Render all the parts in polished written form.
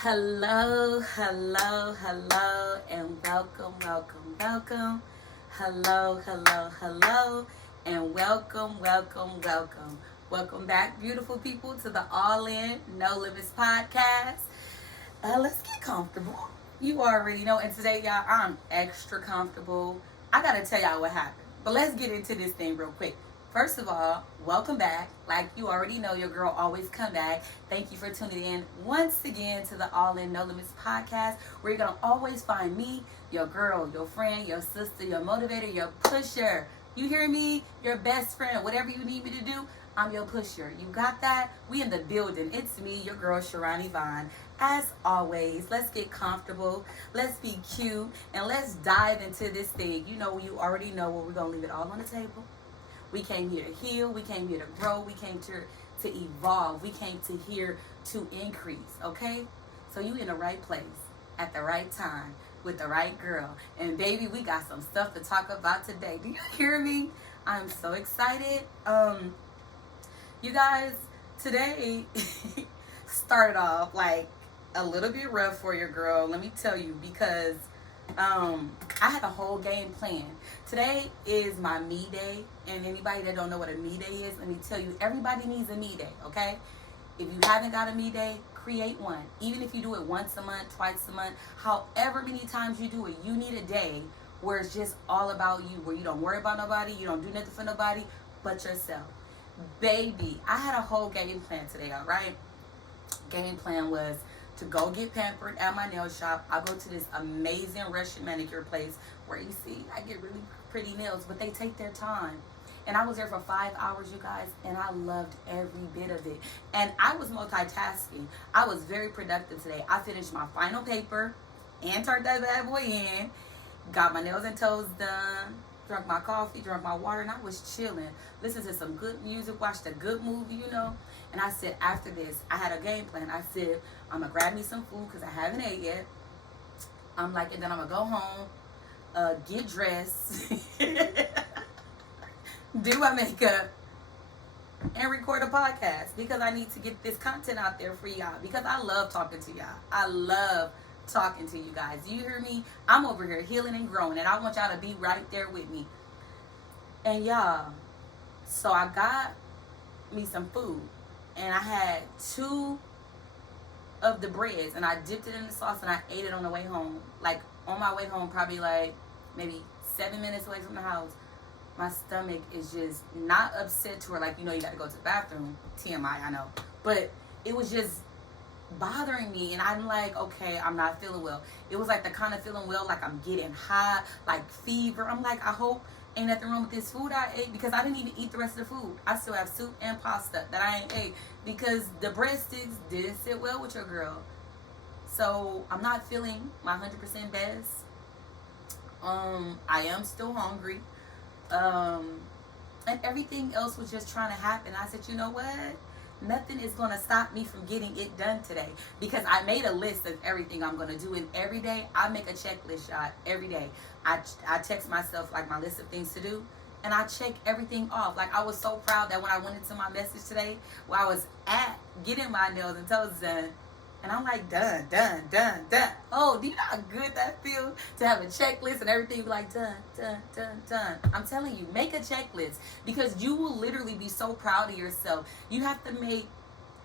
Hello, hello, hello, and welcome, welcome, welcome. Hello, hello, hello, and welcome. Welcome back, beautiful people, to the All In No Limits podcast. Let's get comfortable. You already know, and today, y'all, I'm extra comfortable. I gotta tell y'all what happened, but let's get into this thing real quick. First of all, welcome back. Like you already know, your girl always come back. Thank you for tuning in once again to the All In No Limits podcast, where you're gonna always find me, your girl, your friend, your sister, your motivator, your pusher. You hear me? Your best friend. Whatever you need me to do, I'm your pusher. You got that? We in the building. It's me, your girl, Sharani Vaughn. As always, let's get comfortable. Let's be cute. And let's dive into this thing. You already know where we're going to leave it all on the table. We came here to heal. We came here to grow. We came to evolve. We came to here to increase. Okay? So you in the right place at the right time with the right girl. And baby, we got some stuff to talk about today. Do you hear me? I'm so excited. You guys, today started off like a little bit rough for your girl. Let me tell you, because I had a whole game plan. Today is my me day, and anybody that don't know what a me day is, let me tell you, everybody needs a me day, okay? If you haven't got a me day, create one. Even if you do it once a month, twice a month, however many times you do it, you need a day where it's just all about you, where you don't worry about nobody, you don't do nothing for nobody but yourself. Baby, I had a whole game plan today, all right? Game plan was to go get pampered at my nail shop. I go to this amazing Russian manicure place where you see I get really pretty nails, but they take their time. And I was there for 5 hours, you guys, and I loved every bit of it. And I was multitasking. I was very productive today. I finished my final paper and turned that bad boy in, got my nails and toes done, drank my coffee, drank my water, and I was chilling. Listened to some good music, watched a good movie, And I said, after this, I had a game plan. I said, I'm going to grab me some food because I haven't ate yet. I'm like, and then I'm going to go home, get dressed, do my makeup, and record a podcast because I need to get this content out there for y'all because I love talking to y'all. I love talking to you guys. You hear me? I'm over here healing and growing, and I want y'all to be right there with me. And y'all, so I got me some food, and I had 2 of the breads, and I dipped it in the sauce, and I ate it on the way home. Like, on my way home, probably like maybe 7 minutes away from the house. My stomach is just not upset to where, like, you got to go to the bathroom. TMI, I know. But it was just bothering me, and I'm like, okay, I'm not feeling well. It was like the kind of feeling well, like I'm getting hot, like fever. I'm like, I hope ain't nothing wrong with this food I ate, because I didn't even eat the rest of the food. I still have soup and pasta that I ain't ate because the breadsticks didn't sit well with your girl. So I'm not feeling my 100% best. I am still hungry. And everything else was just trying to happen. I said, you know what? Nothing is going to stop me from getting it done today, because I made a list of everything I'm going to do, and every day I make a checklist, y'all. Every day I text myself like my list of things to do, and I check everything off. Like, I was so proud that when I went into my message today, where I was at getting my nails and toes done, and I'm like, done. Oh, do you know how good that feels to have a checklist and everything like done. I'm telling you, make a checklist, because you will literally be so proud of yourself. You have to make,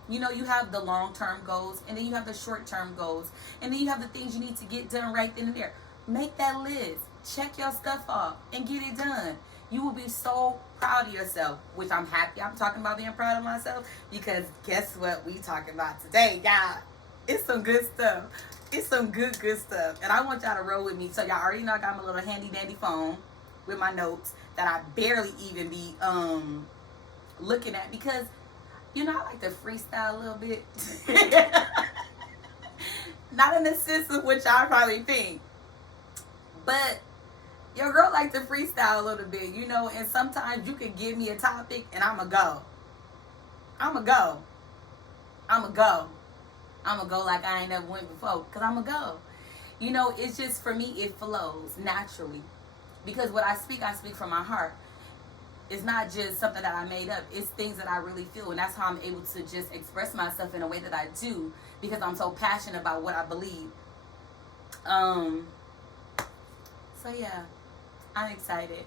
you have the long-term goals, and then you have the short-term goals, and then you have the things you need to get done right then and there. Make that list. Check your stuff off and get it done. You will be so proud of yourself, which I'm happy I'm talking about being proud of myself, because guess what we talking about today, y'all? It's some good stuff. It's some good stuff. And I want y'all to roll with me. So y'all already know I got my little handy dandy phone with my notes that I barely even be looking at, because I like to freestyle a little bit. Not in the sense of what y'all probably think, but your girl like to freestyle a little bit, and sometimes you can give me a topic and I'ma go like I ain't never went before, because I'ma go. It's just, for me, it flows naturally, because what I speak from my heart. It's not just something that I made up. It's things that I really feel, and that's how I'm able to just express myself in a way that I do, because I'm so passionate about what I believe. So yeah, I'm excited.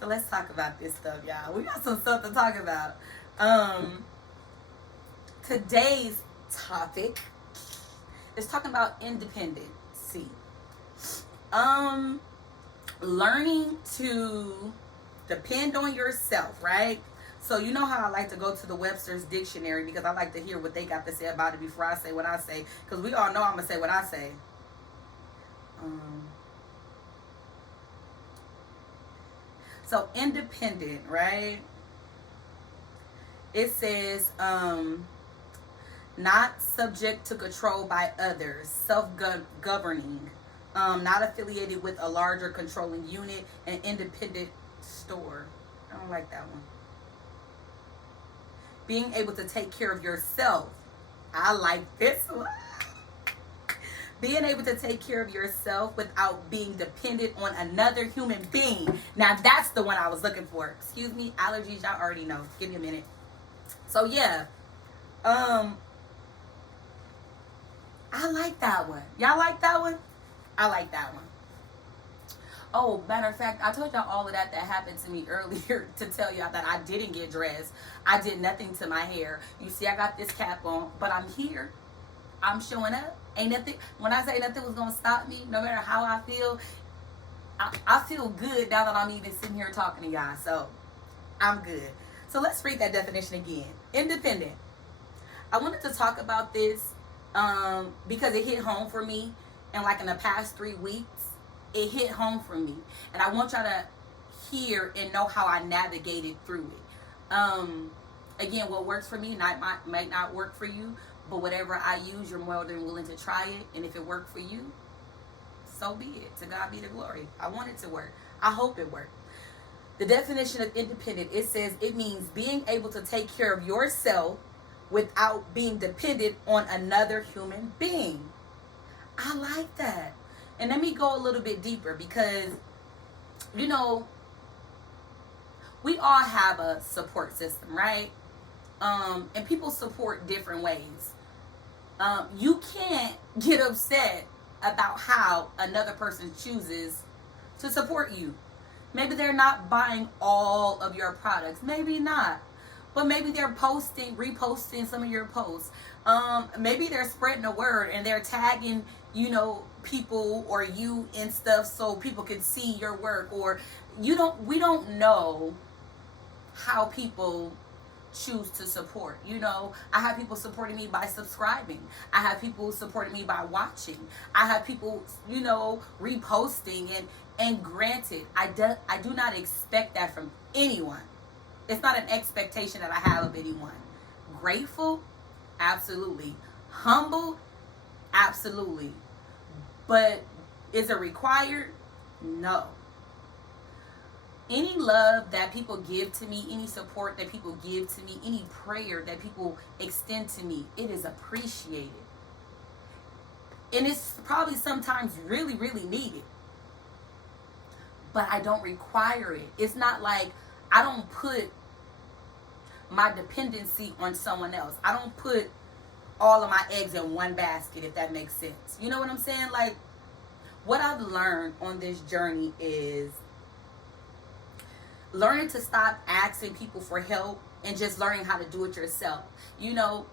So let's talk about this stuff, y'all. We got some stuff to talk about. Today's topic is talking about independency. Learning to depend on yourself, right? So you know how I like to go to the Webster's dictionary because I like to hear what they got to say about it before I say what I say. Because we all know I'm going to say what I say. So independent, right? It says not subject to control by others, self-governing, not affiliated with a larger controlling unit, an independent store. I don't like that one. Being able to take care of yourself. I like this one. Being able to take care of yourself without being dependent on another human being. Now that's the one I was looking for. Excuse me, allergies, y'all already know. Give me a minute. So yeah. I like that one. Y'all like that one? I like that one. Oh, matter of fact, I told y'all all of that happened to me earlier to tell y'all that I didn't get dressed. I did nothing to my hair. You see, I got this cap on, but I'm here. I'm showing up. Ain't nothing. When I say nothing was going to stop me, no matter how I feel, I feel good now that I'm even sitting here talking to y'all. So, I'm good. So, let's read that definition again. Independent. I wanted to talk about this because it hit home for me. And like in the past 3 weeks, it hit home for me. And I want y'all to hear and know how I navigated through it. Again, what works for me might not work for you. But whatever I use, you're more than willing to try it. And if it worked for you, so be it. To God be the glory. I want it to work. I hope it worked. The definition of independent, it says it means being able to take care of yourself without being dependent on another human being. I like that. And let me go a little bit deeper because, you know, we all have a support system, right? And people support different ways. You can't get upset about how another person chooses to support you. Maybe they're not buying all of your products. Maybe not. But maybe they're reposting some of your posts. Maybe they're spreading the word and they're tagging, you know, people or you and stuff so people can see your work. Or we don't know how people choose to support. You know, I have people supporting me by subscribing. I have people supporting me by watching. I have people, you know, reposting, and granted, I do not expect that from anyone. It's not an expectation that I have of anyone. Grateful? Absolutely. Humble? Absolutely. But is it required? No. Any love that people give to me, any support that people give to me, any prayer that people extend to me, it is appreciated. And it's probably sometimes really, really needed. But I don't require it. It's not like I don't put my dependency on someone else. I don't put all of my eggs in one basket, if that makes sense. You know what I'm saying? Like, what I've learned on this journey is learning to stop asking people for help and just learning how to do it yourself. You know,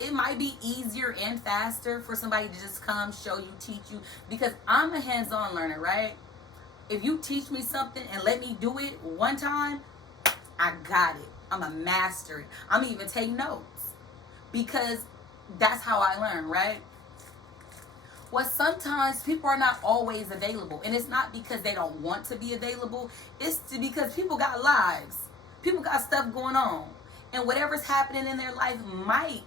it might be easier and faster for somebody to just come, show you, teach you, because I'm a hands-on learner, right? If you teach me something and let me do it one time, I got it. I'm a master it. I'm even take notes because that's how I learn, right? Well, sometimes people are not always available, and it's not because they don't want to be available. It's because people got lives. People got stuff going on, and whatever's happening in their life might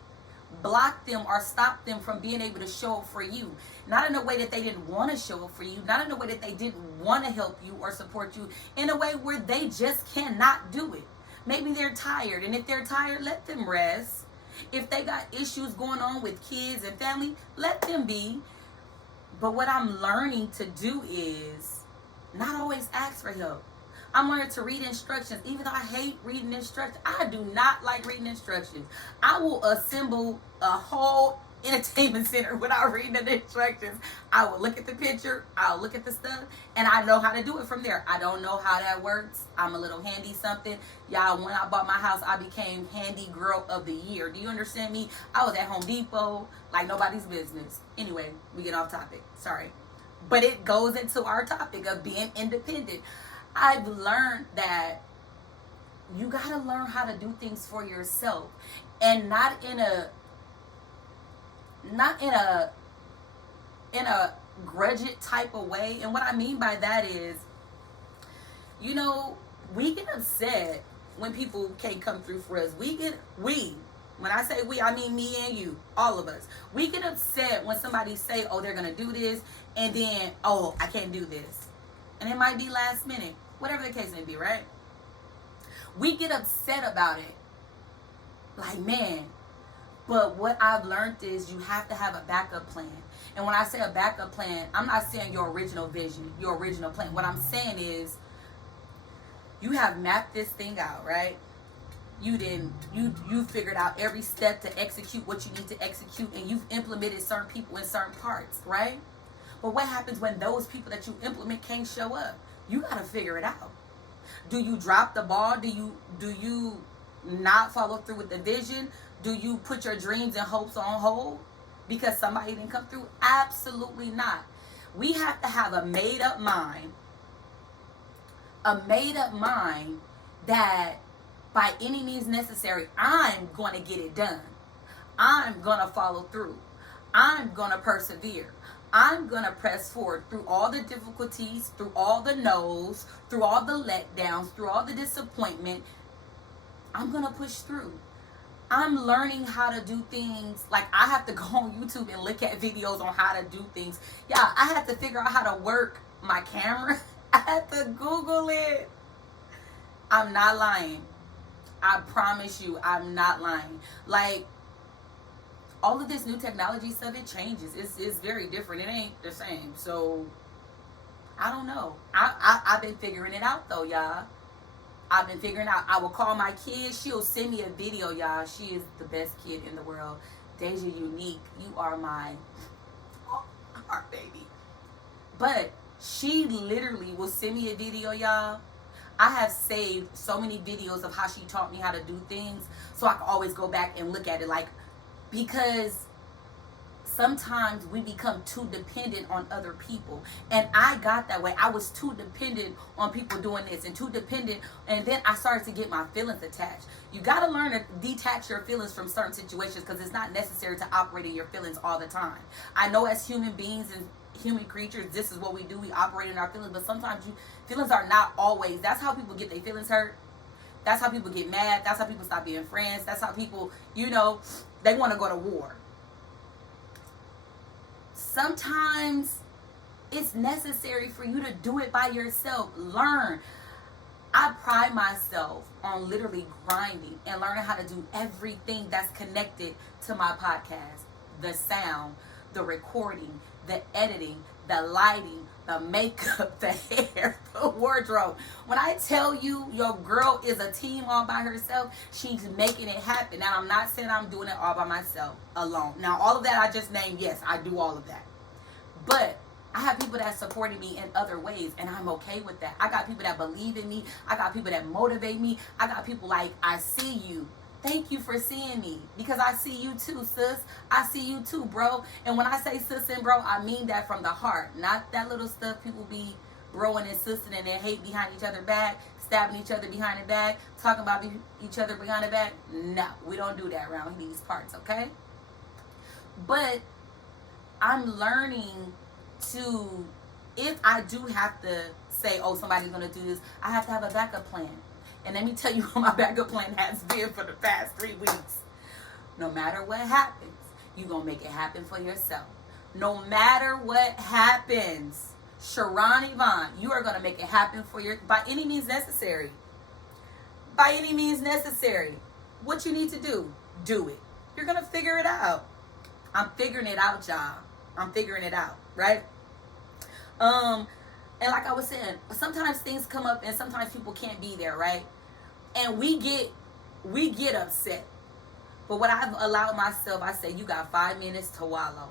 block them or stop them from being able to show up for you. Not in a way that they didn't want to show up for you, not in a way that they didn't want to help you or support you, in a way where they just cannot do it. Maybe they're tired, and if they're tired, let them rest. If they got issues going on with kids and family, let them be. But what I'm learning to do is not always ask for help. I'm learning to read instructions. Even though I hate reading instructions, I do not like reading instructions. I will assemble a whole entertainment center without reading the instructions. I will look at the picture, I'll look at the stuff, and I know how to do it from there. I don't know how that works. I'm a little handy something. Y'all, when I bought my house, I became handy girl of the year. Do you understand me? I was at Home Depot like nobody's business. Anyway, we get off topic. Sorry. But it goes into our topic of being independent. I've learned that you got to learn how to do things for yourself, and not in a grudged type of way. And what I mean by that is, you know, we get upset when people can't come through for us. When I say we, I mean me and you, all of us. We get upset when somebody say, oh, they're going to do this, and then, oh, I can't do this. And it might be last minute, whatever the case may be, right? We get upset about it. Like, man. But what I've learned is you have to have a backup plan. And when I say a backup plan, I'm not saying your original vision, your original plan. What I'm saying is you have mapped this thing out, right? You figured out every step to execute what you need to execute, and you've implemented certain people in certain parts, right? But what happens when those people that you implement can't show up? You got to figure it out. Do you drop the ball? Do you not follow through with the vision? Do you put your dreams and hopes on hold because somebody didn't come through? Absolutely not. We have to have a made-up mind. A made-up mind that by any means necessary, I'm going to get it done. I'm going to follow through. I'm going to persevere. I'm going to press forward through all the difficulties, through all the no's, through all the letdowns, through all the disappointment. I'm going to push through. I'm learning how to do things. Like, I have to go on YouTube and look at videos on how to do things. Yeah, I had to figure out how to work my camera. I had to Google it. I'm not lying. I promise you, I'm not lying. Like, all of this new technology stuff, it changes. It's very different. It ain't the same. So, I don't know. I've been figuring it out, though, y'all. I've been figuring out. I will call my kid. She'll send me a video, y'all. She is the best kid in the world. Deja Unique, you are my heart baby. But she literally will send me a video, y'all. I have saved so many videos of how she taught me how to do things, so I can always go back and look at it. Like, because sometimes we become too dependent on other people. And I got that way. I was too dependent on people doing this and too dependent. And then I started to get my feelings attached. You got to learn to detach your feelings from certain situations, because it's not necessary to operate in your feelings all the time. I know as human beings and human creatures, this is what we do. We operate in our feelings. But sometimes feelings are not always. That's how people get their feelings hurt. That's how people get mad. That's how people stop being friends. That's how people, they want to go to war. Sometimes it's necessary for you to do it by yourself. Learn. I pride myself on literally grinding and learning how to do everything that's connected to my podcast. The sound, the recording, the editing, the lighting, the makeup, the hair, the wardrobe. When I tell you your girl is a team all by herself, she's making it happen. Now, I'm not saying I'm doing it all by myself alone. Now, all of that I just named, yes, I do all of that. But I have people that supported me in other ways, and I'm okay with that. I got people that believe in me. I got people that motivate me. I got people like, I see you. Thank you for seeing me, because I see you too, sis. I see you too, bro. And when I say sis and bro, I mean that from the heart. Not that little stuff people be broing and sissing and then hate behind each other back, stabbing each other behind the back, talking about each other behind the back. No, we don't do that around these parts, okay? But I'm learning to, if I do have to say, oh, somebody's going to do this, I have to have a backup plan. And let me tell you what my backup plan has been for the past 3 weeks. No matter what happens, you're going to make it happen for yourself. No matter what happens, Sharon Yvonne, you are going to make it happen for by any means necessary. By any means necessary. What you need to do it. You're going to figure it out. I'm figuring it out, y'all. I'm figuring it out, right? And like I was saying, sometimes things come up and sometimes people can't be there, right? And we get upset. But what I've allowed myself, I say, you got 5 minutes to wallow.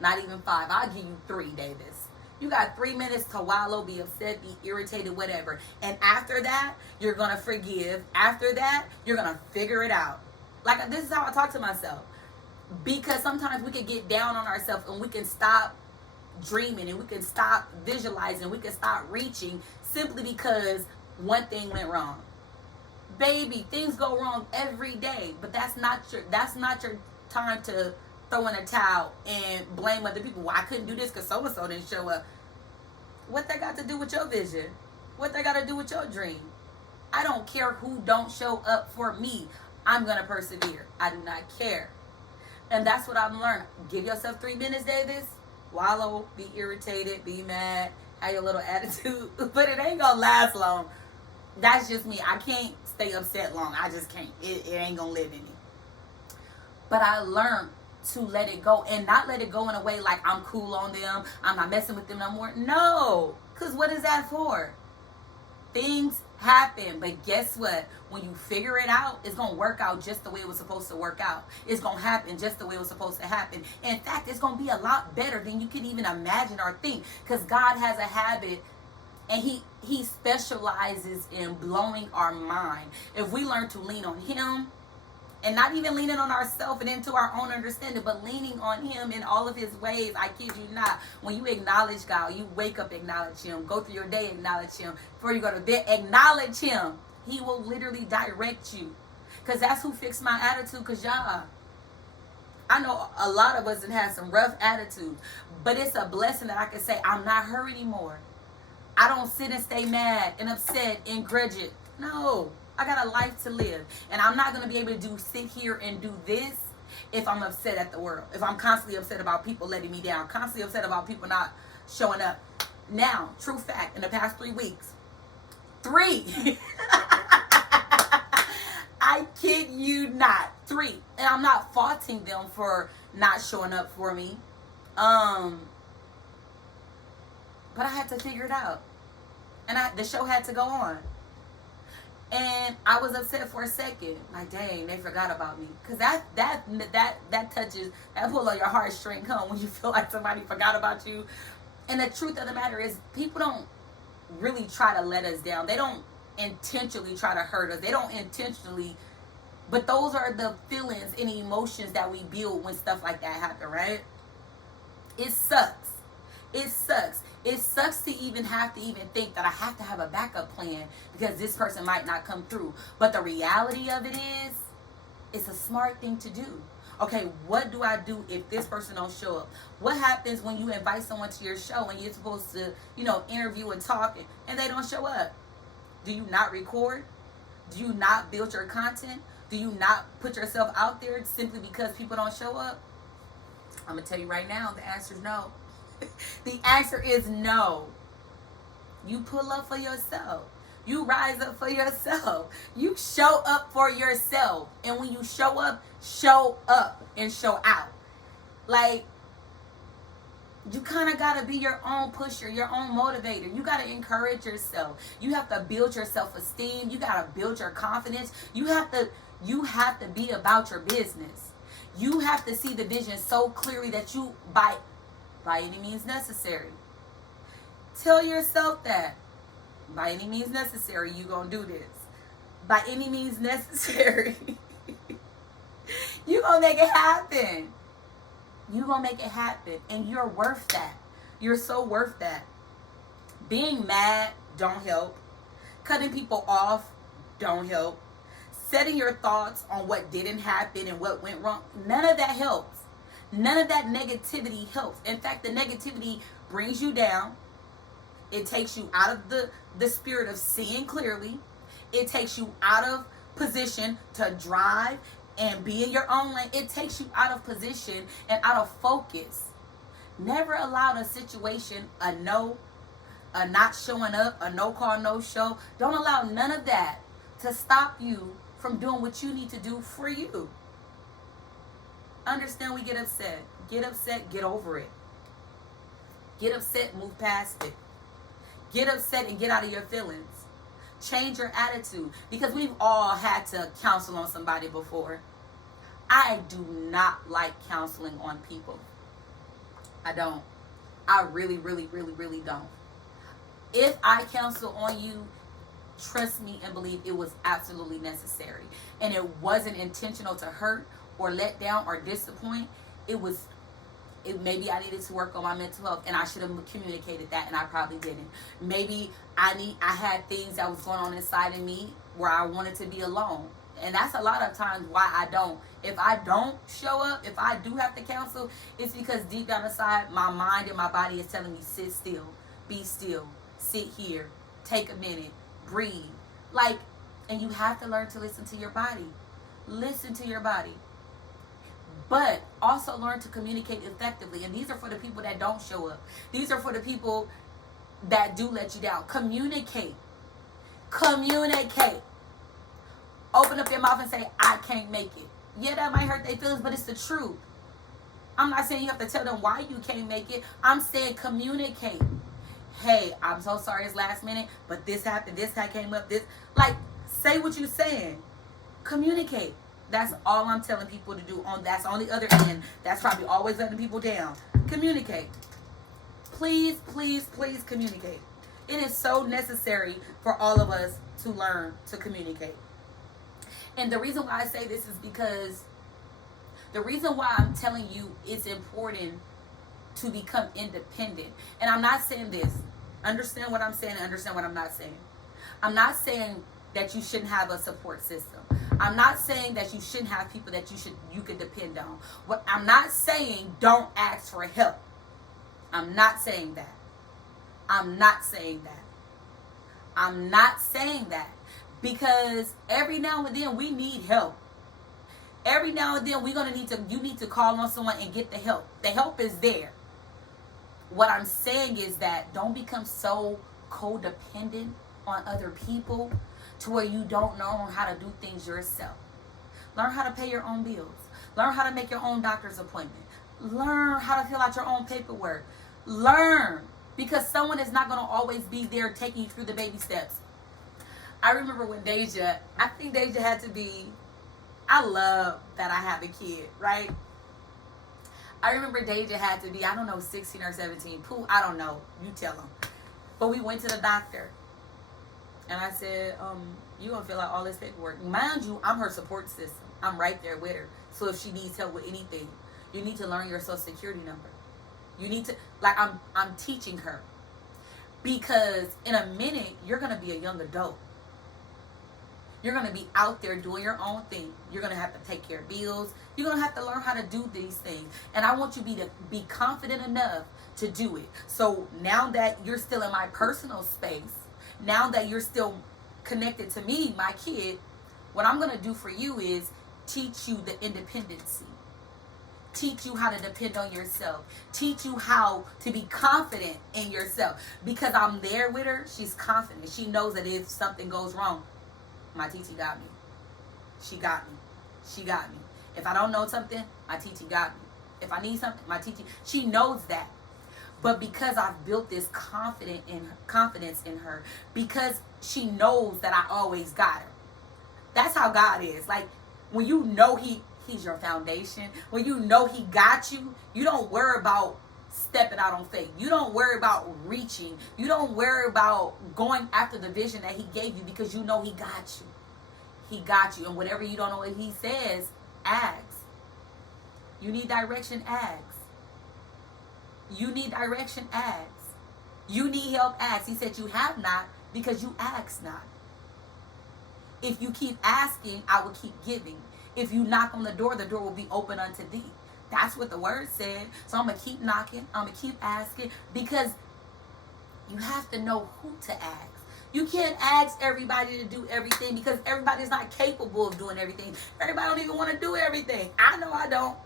Not even 5. I'll give you 3, Davis. You got 3 minutes to wallow, be upset, be irritated, whatever. And after that, you're going to forgive. After that, you're going to figure it out. Like, this is how I talk to myself. Because sometimes we can get down on ourselves and we can stop dreaming and we can stop visualizing. We can stop reaching simply because one thing went wrong. Baby, things go wrong every day, but that's not your time to throw in a towel and blame other people. Well, I couldn't do this because so-and-so didn't show up. What that got to do with your vision? What that got to do with your dream? I don't care who don't show up for me. I'm going to persevere. I do not care. And that's what I've learned. Give yourself 3 minutes, Davis. Wallow, be irritated, be mad, have your little attitude. But it ain't going to last long. That's just me. I can't stay upset long. I just can't. It ain't going to live in me. But I learned to let it go, and not let it go in a way like I'm cool on them, I'm not messing with them no more. No, because what is that for? Things happen, but guess what? When you figure it out, it's going to work out just the way it was supposed to work out. It's going to happen just the way it was supposed to happen. In fact, it's going to be a lot better than you can even imagine or think, because God has a habit, and he specializes in blowing our mind. If we learn to lean on him, and not even leaning on ourselves and into our own understanding, but leaning on him in all of his ways. I kid you not. When you acknowledge God, you wake up, acknowledge him. Go through your day, acknowledge him. Before you go to bed, acknowledge him. He will literally direct you. Because that's who fixed my attitude. Because y'all, I know a lot of us have had some rough attitudes. But it's a blessing that I can say, I'm not her anymore. I don't sit and stay mad and upset and grudge it. No. I got a life to live. And I'm not going to be able to sit here and do this if I'm upset at the world. If I'm constantly upset about people letting me down. Constantly upset about people not showing up. Now, true fact, in the past 3 weeks. 3. I kid you not. 3. And I'm not faulting them for not showing up for me. But I had to figure it out. And the show had to go on. And I was upset for a second. Like, dang, they forgot about me. Because that touches, that pull on your heartstring, when you feel like somebody forgot about you. And the truth of the matter is, people don't really try to let us down. They don't intentionally try to hurt us. They don't intentionally. But those are the feelings and emotions that we build when stuff like that happen, right? It sucks. It sucks. It sucks to even have to think that I have to have a backup plan because this person might not come through. But the reality of it is, it's a smart thing to do. Okay, what do I do if this person don't show up? What happens when you invite someone to your show and you're supposed to, interview and talk and they don't show up? Do you not record? Do you not build your content? Do you not put yourself out there simply because people don't show up? I'm going to tell you right now, the answer is no. The answer is no. You pull up for yourself. You rise up for yourself. You show up for yourself. And when you show up and show out. Like, you kind of got to be your own pusher, your own motivator. You got to encourage yourself. You have to build your self-esteem. You got to build your confidence. You have to be about your business. You have to see the vision so clearly that you, by any means necessary. Tell yourself that. By any means necessary, you're going to do this. By any means necessary. You're going to make it happen. You're going to make it happen. And you're worth that. You're so worth that. Being mad don't help. Cutting people off don't help. Setting your thoughts on what didn't happen and what went wrong, none of that helps. None of that negativity helps. In fact, the negativity brings you down. It takes you out of the spirit of seeing clearly. It takes you out of position to drive and be in your own lane. It takes you out of position and out of focus. Never allow a situation, a not showing up, a no call, no show. Don't allow none of that to stop you from doing what you need to do for you. Understand we get upset. Get upset, get over it. Get upset, move past it. Get upset and get out of your feelings. Change your attitude, because we've all had to counsel on somebody before. I do not like counseling on people. I don't. I really, really, really, really don't. If I counsel on you, trust me and believe it was absolutely necessary. And it wasn't intentional to hurt or let down or disappoint. Maybe I needed to work on my mental health, and I should have communicated that, and I probably didn't. Maybe I had things that was going on inside of me where I wanted to be alone. And that's a lot of times why I don't. If I don't show up, if I do have to counsel, it's because deep down inside, my mind and my body is telling me, sit still, be still, sit here, take a minute, breathe. And you have to learn to listen to your body. Listen to your body. But also learn to communicate effectively. And these are for the people that don't show up. These are for the people that do let you down. Communicate. Communicate. Open up your mouth and say, I can't make it. Yeah, that might hurt their feelings, but it's the truth. I'm not saying you have to tell them why you can't make it. I'm saying communicate. Hey, I'm so sorry it's last minute, but this happened, this came up, this. Say what you're saying. Communicate. That's all I'm telling people to do. That's on the other end. That's probably always letting people down. Communicate. Please, please, please communicate. It is so necessary for all of us to learn to communicate. And the reason why I say this is because the reason why I'm telling you it's important to become independent. And I'm not saying this. Understand what I'm saying and understand what I'm not saying. I'm not saying that you shouldn't have a support system. I'm not saying that you shouldn't have people that you could depend on. What I'm not saying, don't ask for help. I'm not saying that. I'm not saying that. I'm not saying that. Because every now and then we need help. Every now and then you need to call on someone and get the help. The help is there. What I'm saying is that don't become so codependent on other people to where you don't know how to do things yourself. Learn how to pay your own bills. Learn how to make your own doctor's appointment. Learn how to fill out your own paperwork. Learn, because someone is not going to always be there taking you through the baby steps. I remember when I think Deja had to be, I love that I have a kid, right? I remember Deja had to be, 16 or 17. Pooh, I don't know. You tell them. But we went to the doctor. And I said, you going to fill out all this paperwork. Mind you, I'm her support system. I'm right there with her. So if she needs help with anything, you need to learn your social security number. You need to, I'm teaching her. Because in a minute, you're going to be a young adult. You're going to be out there doing your own thing. You're going to have to take care of bills. You're going to have to learn how to do these things. And I want you to be confident enough to do it. So now that you're still in my personal space, now that you're still connected to me, my kid, what I'm going to do for you is teach you the independency. Teach you how to depend on yourself. Teach you how to be confident in yourself. Because I'm there with her, she's confident. She knows that if something goes wrong, my TT got me. She got me. She got me. If I don't know something, my TT got me. If I need something, my TT, she knows that. But because I've built this confidence in her, because she knows that I always got her. That's how God is. When you know He's your foundation, when you know He got you, you don't worry about stepping out on faith. You don't worry about reaching. You don't worry about going after the vision that He gave you, because you know He got you. He got you. And whatever you don't know what He says, ask. You need direction, ask. You need direction, ask. You need help, ask. He said you have not because you ask not. If you keep asking, I will keep giving. If you knock on the door will be open unto thee. That's what the word said. So I'm going to keep knocking. I'm going to keep asking, because you have to know who to ask. You can't ask everybody to do everything, because everybody's not capable of doing everything. Everybody don't even want to do everything. I know I don't.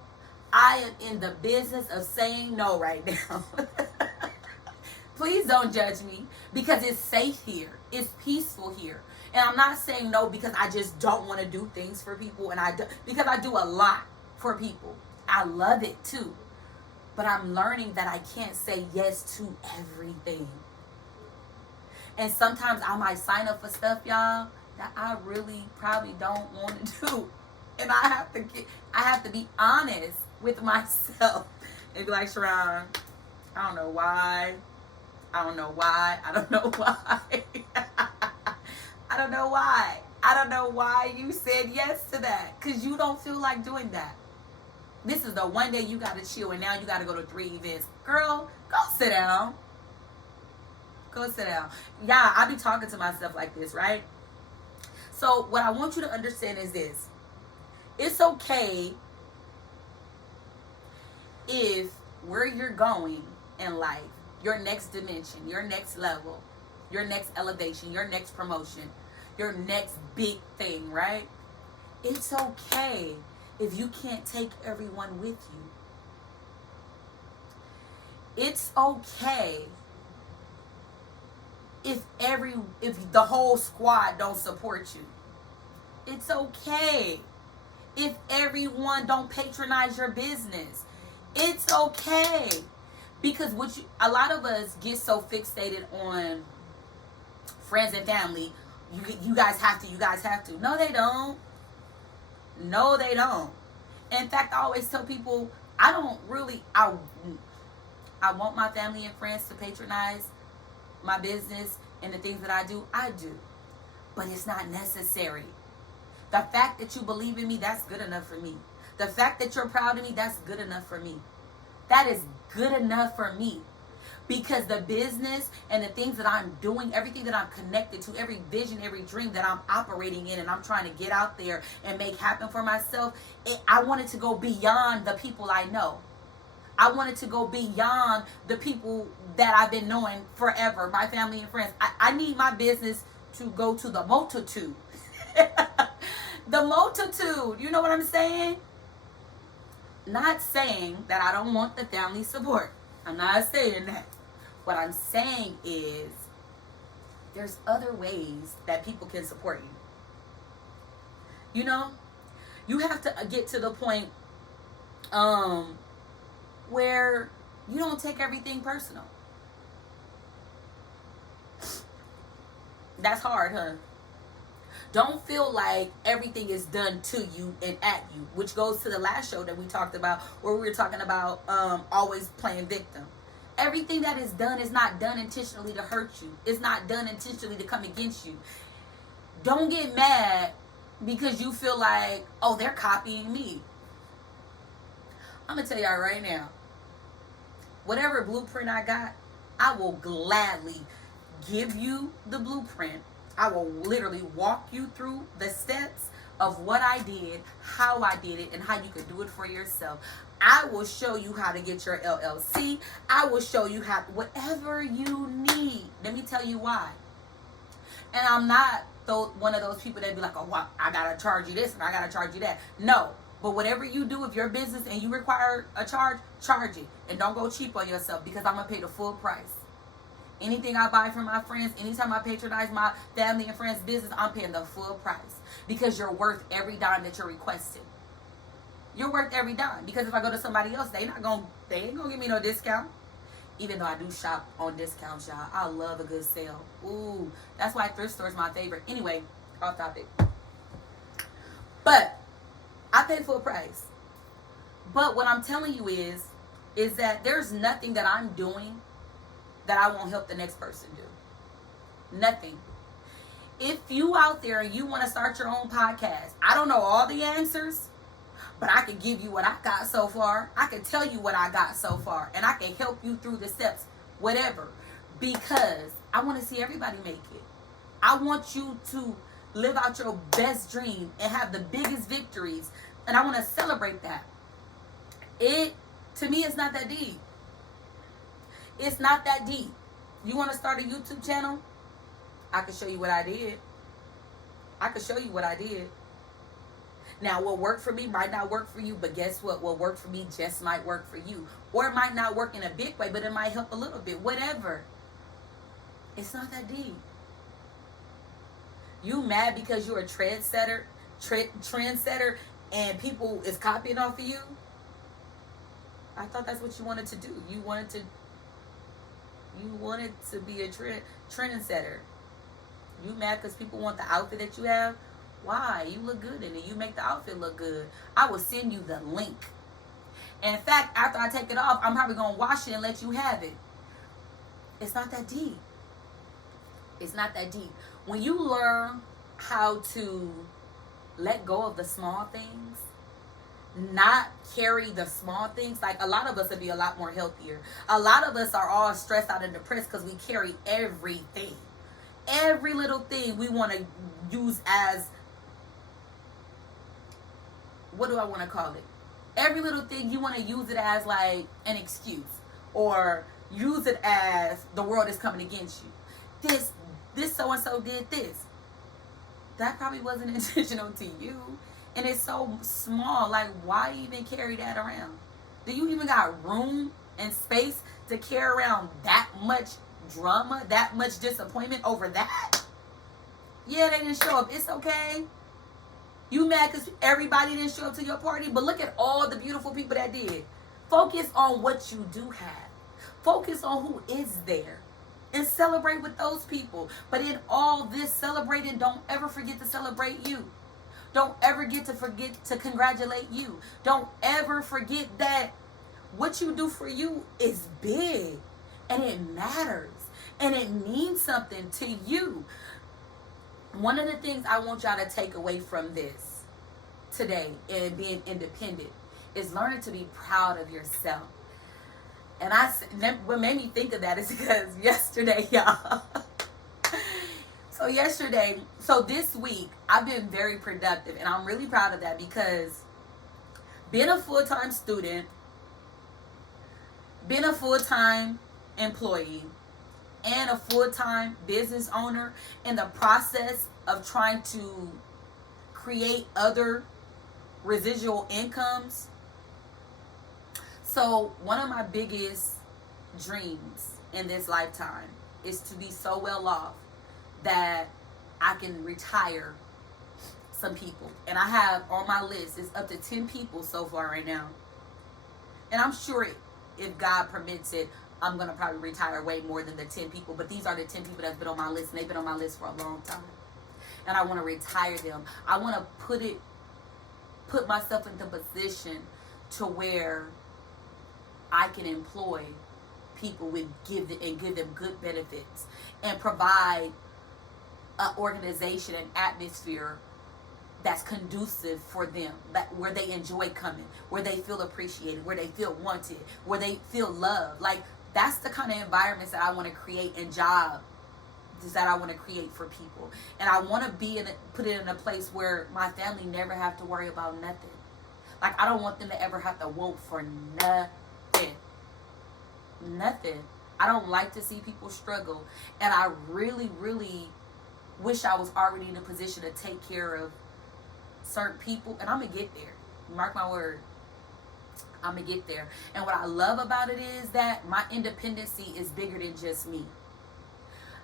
I am in the business of saying no right now. Please don't judge me, because it's safe here. It's peaceful here. And I'm not saying no because I just don't want to do things for people, because I do a lot for people. I love it too. But I'm learning that I can't say yes to everything. And sometimes I might sign up for stuff, y'all, that I really probably don't want to do. And I have to be honest with myself and be like, Sharon, I don't know why. I don't know why. I don't know why. I don't know why. I don't know why you said yes to that. Because you don't feel like doing that. This is the one day you got to chill and now you got to go to 3 events. Girl, go sit down. Go sit down. Yeah, I be talking to myself like this, right? So what I want you to understand is this. It's okay if where you're going in life, your next dimension, your next level, your next elevation, your next promotion, your next big thing, right? It's okay if you can't take everyone with you. It's okay if the whole squad don't support you. It's okay if everyone don't patronize your business. It's okay. Because a lot of us get so fixated on friends and family. You guys have to. No, they don't. No, they don't. In fact, I always tell people, I want my family and friends to patronize my business and the things that I do. But it's not necessary. The fact that you believe in me, that's good enough for me. The fact that you're proud of me, that's good enough for me. That is good enough for me. Because the business and the things that I'm doing, everything that I'm connected to, every vision, every dream that I'm operating in and I'm trying to get out there and make happen for myself, I want it to go beyond the people I know. I want it to go beyond the people that I've been knowing forever, my family and friends. I need my business to go to the multitude. The multitude. You know what I'm saying? Not saying that I don't want the family support. I'm not saying that. What I'm saying is there's other ways that people can support you. You know? You have to get to the point where you don't take everything personal. That's hard, huh? Don't feel like everything is done to you and at you, which goes to the last show that we talked about, where we were talking about always playing victim. Everything that is done is not done intentionally to hurt you. It's not done intentionally to come against you. Don't get mad because you feel like, oh, they're copying me. I'm going to tell y'all right now, whatever blueprint I got, I will gladly give you the blueprint. I will literally walk you through the steps of what I did, how I did it, and how you can do it for yourself. I will show you how to get your LLC. I will show you how, whatever you need. Let me tell you why. And I'm not one of those people that be like, oh, well, I got to charge you this and I got to charge you that. No. But whatever you do, if your business and you require a charge it. And don't go cheap on yourself, because I'm going to pay the full price. Anything I buy from my friends, anytime I patronize my family and friends' business, I'm paying the full price. Because you're worth every dime that you're requesting. You're worth every dime. Because if I go to somebody else, they ain't gonna give me no discount. Even though I do shop on discounts, y'all. I love a good sale. Ooh, that's why thrift store is my favorite. Anyway, off topic. But I pay full price. But what I'm telling you is that there's nothing that I'm doing that I won't help the next person do. Nothing. If you out there and you want to start your own podcast, I don't know all the answers, but I can give you what I got so far. I can tell you what I got so far, and I can help you through the steps, whatever, because I want to see everybody make it. I want you to live out your best dream and have the biggest victories, and I want to celebrate that. To me, it's not that deep. It's not that deep. You want to start a YouTube channel? I can show you what I did. I can show you what I did. Now, what worked for me might not work for you, but guess what? What worked for me just might work for you. Or it might not work in a big way, but it might help a little bit. Whatever. It's not that deep. You mad because you're a trendsetter and people is copying off of you? You wanted to be a trendsetter. You mad because people want the outfit that you have? Why? You look good in it. You make the outfit look good. I will send you the link. And in fact, after I take it off, I'm probably going to wash it and let you have it. It's not that deep. It's not that deep. When you learn how to let go of the small things, not carry the small things, like a lot of us would be a lot more healthier. A lot of us are all stressed out and depressed because we carry everything. Every little thing we want to use as, what do I want to call it? Every little thing you want to use it as like an excuse, or use it as the world is coming against you. This so-and-so did this. That probably wasn't intentional to you. And it's so small. Like, why even carry that around? Do you even got room and space to carry around that much drama, that much disappointment over that? Yeah, they didn't show up. It's okay. You mad because everybody didn't show up to your party? But look at all the beautiful people that did. Focus on what you do have. Focus on who is there. And celebrate with those people. But in all this celebrating, don't ever forget to celebrate you. Don't ever forget to congratulate you. Don't ever forget that what you do for you is big. And it matters. And it means something to you. One of the things I want y'all to take away from this today and being independent is learning to be proud of yourself. And what made me think of that is because yesterday, y'all. So this week, I've been very productive. And I'm really proud of that because being a full-time student, being a full-time employee, and a full-time business owner, in the process of trying to create other residual incomes. So one of my biggest dreams in this lifetime is to be so well off that I can retire some people. And I have on my list, it's up to 10 people so far right now. And I'm sure if God permits it, I'm going to probably retire way more than the 10 people. But these are the 10 people that's been on my list. And they've been on my list for a long time. And I want to retire them. I want to put myself in the position to where I can employ people and give them good benefits. And provide an organization, an atmosphere that's conducive for them, where they enjoy coming, where they feel appreciated, where they feel wanted, where they feel loved. Like, that's the kind of environments that I want to create, and jobs that I want to create for people. And I want to put it in a place where my family never have to worry about nothing. Like, I don't want them to ever have to work for nothing. Nothing. I don't like to see people struggle. And I really, really wish I was already in a position to take care of certain people. And I'm going to get there. Mark my word. I'm going to get there. And what I love about it is that my independency is bigger than just me.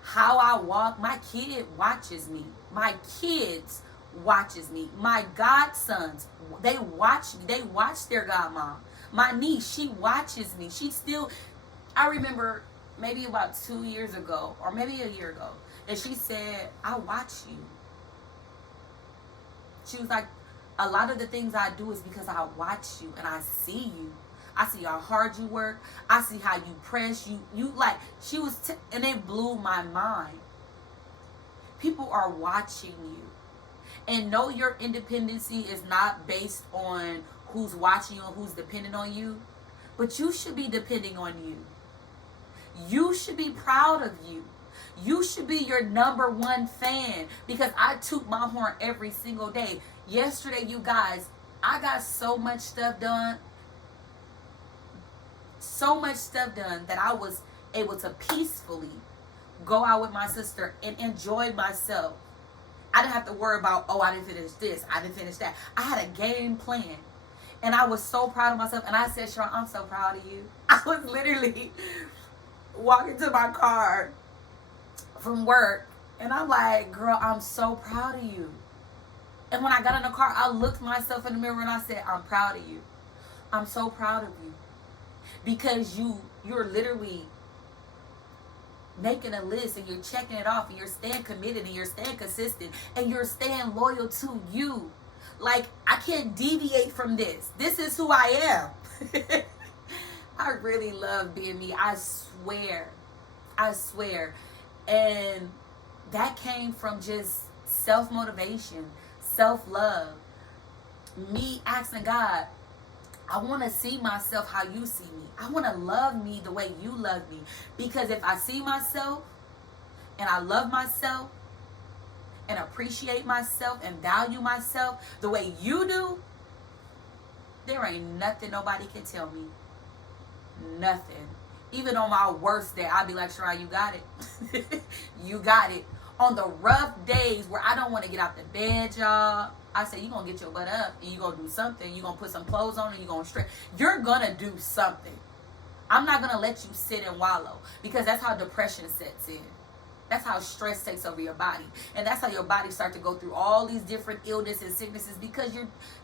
How I walk, my kid watches me. My kids watches me. My godsons, they watch me. They watch their godmom. My niece, she watches me. I remember maybe about 2 years ago, or maybe a year ago, and she said, I watch you. She was like, a lot of the things I do is because I watch you and I see you. I see how hard you work. I see how you press. And it blew my mind. People are watching you. And know your independency is not based on who's watching you and who's dependent on you. But you should be depending on you. You should be proud of you. You should be your number one fan, because I toot my horn every single day. Yesterday, you guys, I got so much stuff done. So much stuff done that I was able to peacefully go out with my sister and enjoy myself. I didn't have to worry about, I didn't finish this, I didn't finish that. I had a game plan. And I was so proud of myself. And I said, Sharon, I'm so proud of you. I was literally walking to my car from work, and I'm like, girl, I'm so proud of you. And when I got in the car, I looked myself in the mirror and I said, I'm proud of you. I'm so proud of you. Because you're literally making a list and you're checking it off and you're staying committed and you're staying consistent and you're staying loyal to you. Like, I can't deviate from this. This is who I am. I really love being me. I swear. And that came from just self-motivation, self-love. Me asking God, I want to see myself how you see me. I want to love me the way you love me. Because if I see myself and I love myself and appreciate myself and value myself the way you do, there ain't nothing nobody can tell me. Nothing. Even on my worst day, I'll be like, Sharon, you got it. You got it. On the rough days where I don't want to get out the bed, y'all, I say, you're going to get your butt up and you're going to do something. You're going to put some clothes on and you're going to stretch. You're going to do something. I'm not going to let you sit and wallow, because that's how depression sets in. That's how stress takes over your body. And that's how your body starts to go through all these different illnesses and sicknesses, because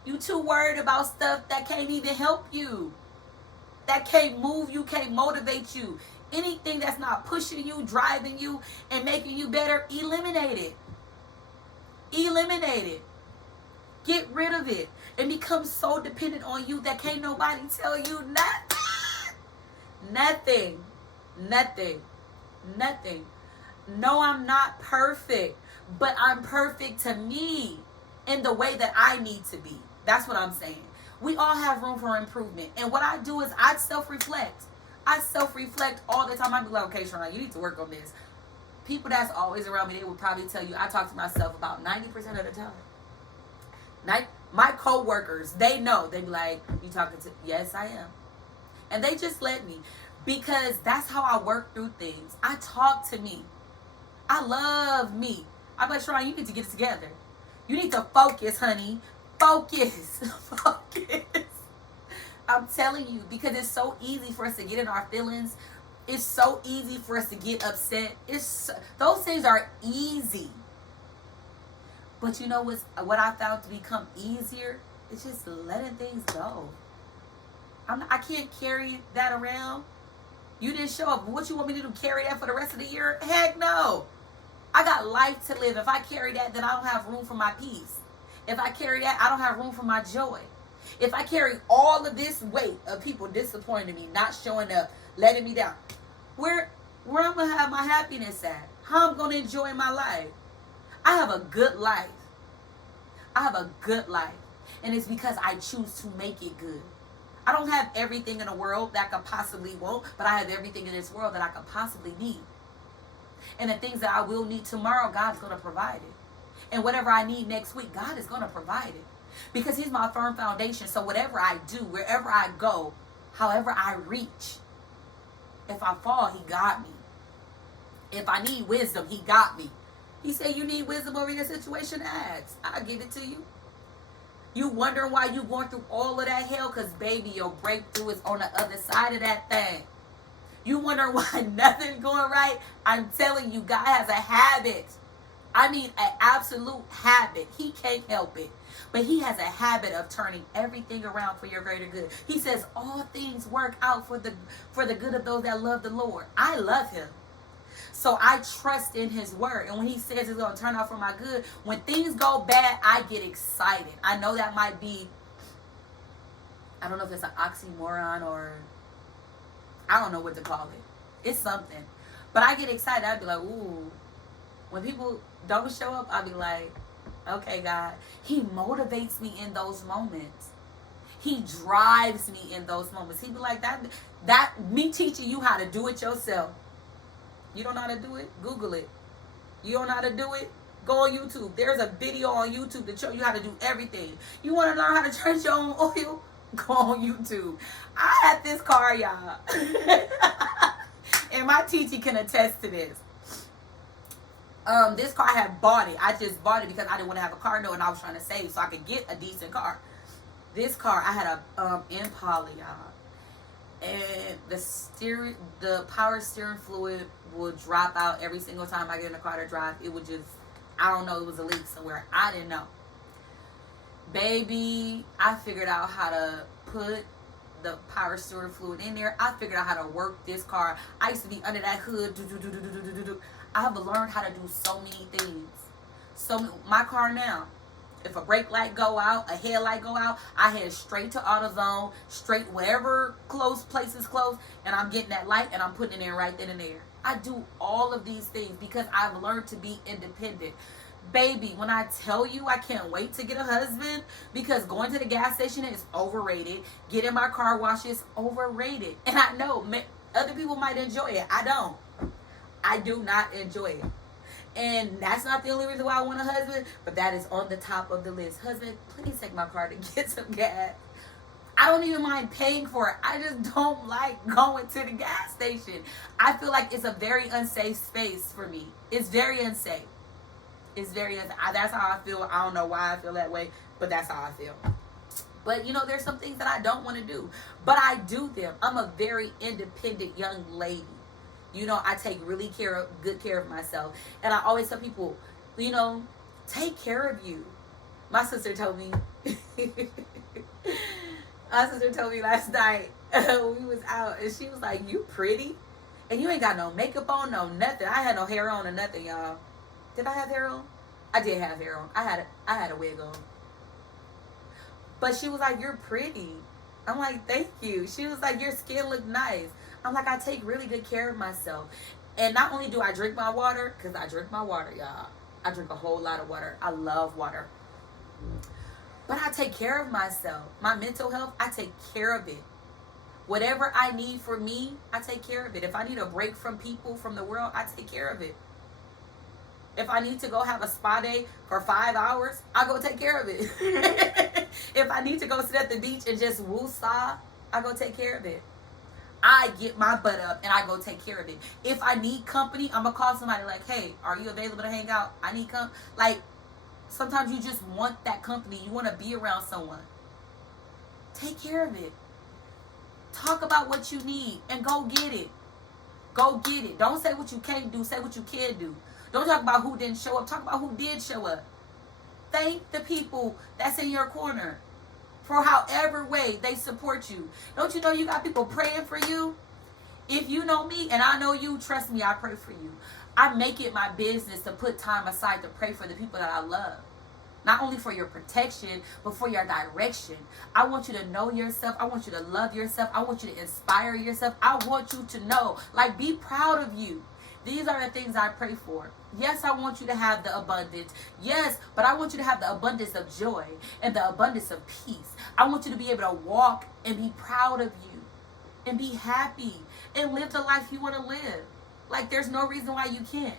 you're too worried about stuff that can't even help you. That can't move you, can't motivate you. Anything that's not pushing you, driving you, and making you better, eliminate it. Eliminate it. Get rid of it. And become so dependent on you that can't nobody tell you nothing. Nothing. Nothing. Nothing. No, I'm not perfect. But I'm perfect to me in the way that I need to be. That's what I'm saying. We all have room for improvement. And what I do is I self-reflect. I self-reflect all the time. I be like, okay, Sharon, you need to work on this. People that's always around me, they will probably tell you I talk to myself about 90% of the time. My co-workers, they know. They be like, you talking to? Yes, I am. And they just let me, because that's how I work through things. I talk to me. I love me. I'm like, Sharon, you need to get it together. You need to focus, honey. Focus. Focus. I'm telling you, because it's so easy for us to get in our feelings. It's so easy for us to get upset. Those things are easy. But you know what I found to become easier? It's just letting things go. I can't carry that around. You didn't show up. What you want me to do? Carry that for the rest of the year? Heck no. I got life to live. If I carry that, then I don't have room for my peace. If I carry that, I don't have room for my joy. If I carry all of this weight of people disappointing me, not showing up, letting me down, where I'm going to have my happiness at? How I'm going to enjoy my life? I have a good life. I have a good life. And it's because I choose to make it good. I don't have everything in the world that I could possibly want, but I have everything in this world that I could possibly need. And the things that I will need tomorrow, God's going to provide it. And whatever I need next week, God is going to provide it. Because He's my firm foundation. So whatever I do, wherever I go, however I reach, if I fall, He got me. If I need wisdom, He got me. He said, you need wisdom over your situation? Ask. I'll give it to you. You wondering why you going through all of that hell? Because, baby, your breakthrough is on the other side of that thing. You wondering why nothing's going right? I'm telling you, God has a habit. I mean, an absolute habit. He can't help it. But He has a habit of turning everything around for your greater good. He says all things work out for the good of those that love the Lord. I love Him. So I trust in His word. And when He says it's going to turn out for my good, when things go bad, I get excited. I know that might be, I don't know if it's an oxymoron or I don't know what to call it. It's something. But I get excited. I'd be like, ooh. When people don't show up, I'll be like, okay, God. He motivates me in those moments. He drives me in those moments. He'd be like, that me teaching you how to do it yourself. You don't know how to do it? Google it. You don't know how to do it? Go on YouTube. There's a video on YouTube that show you how to do everything. You want to learn how to change your own oil? Go on YouTube. I had this car, y'all. And my teacher can attest to this. This car, I had bought it. I just bought it because I didn't want to have a car note and I was trying to save so I could get a decent car. This car, I had a Impala, y'all. And the power steering fluid will drop out every single time I get in the car to drive. It would just, I don't know, it was a leak somewhere. I didn't know. Baby, I figured out how to put the power steering fluid in there. I figured out how to work this car. I used to be under that hood. I have learned how to do so many things. So my car now, if a brake light go out, a headlight go out, I head straight to AutoZone, straight wherever place is closed, and I'm getting that light and I'm putting it in right then and there. I do all of these things because I've learned to be independent. Baby, when I tell you I can't wait to get a husband, because going to the gas station is overrated. Getting my car washed is overrated. And I know other people might enjoy it. I don't. I do not enjoy it. And that's not the only reason why I want a husband, but that is on the top of the list. Husband, please take my car to get some gas. I don't even mind paying for it. I just don't like going to the gas station. I feel like it's a very unsafe space for me. It's very unsafe. It's very unsafe. That's how I feel. I don't know why I feel that way, but that's how I feel. But, you know, there's some things that I don't want to do, but I do them. I'm a very independent young lady. You know, I take really good care of myself. And I always tell people, you know, take care of you. My sister told me, last night, we was out, and she was like, you pretty, and you ain't got no makeup on, no nothing. I had no hair on or nothing, y'all. Did I have hair on? I did have hair on. I had a wig on. But she was like, you're pretty. I'm like, thank you. She was like, your skin look nice. I'm like, I take really good care of myself. And not only do I drink my water, because I drink my water, y'all. I drink a whole lot of water. I love water. But I take care of myself. My mental health, I take care of it. Whatever I need for me, I take care of it. If I need a break from people, from the world, I take care of it. If I need to go have a spa day for 5 hours, I go take care of it. If I need to go sit at the beach and just woo-saw, I go take care of it. I get my butt up and I go take care of it. If I need company, I'm going to call somebody like, hey, are you available to hang out? I need company. Like, sometimes you just want that company. You want to be around someone. Take care of it. Talk about what you need and go get it. Go get it. Don't say what you can't do. Say what you can do. Don't talk about who didn't show up. Talk about who did show up. Thank the people that's in your corner for however way they support you. Don't you know you got people praying for you? If you know me and I know you, trust me, I pray for you. I make it my business to put time aside to pray for the people that I love. Not only for your protection, but for your direction. I want you to know yourself. I want you to love yourself. I want you to inspire yourself. I want you to know, like, be proud of you. These are the things I pray for. Yes, I want you to have the abundance. Yes, but I want you to have the abundance of joy and the abundance of peace. I want you to be able to walk and be proud of you and be happy and live the life you want to live. Like, there's no reason why you can't.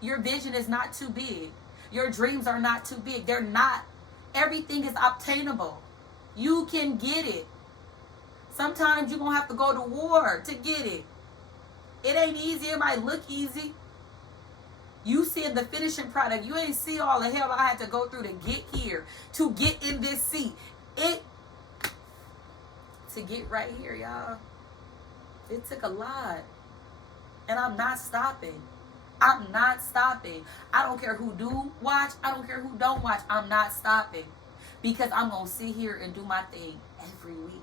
Your vision is not too big. Your dreams are not too big. They're not. Everything is obtainable. You can get it. Sometimes you're going to have to go to war to get it. It ain't easy. It might look easy. You see the finishing product. You ain't see all the hell I had to go through to get here, to get in this seat. To get right here, y'all. It took a lot. And I'm not stopping. I'm not stopping. I don't care who do watch. I don't care who don't watch. I'm not stopping. Because I'm going to sit here and do my thing every week.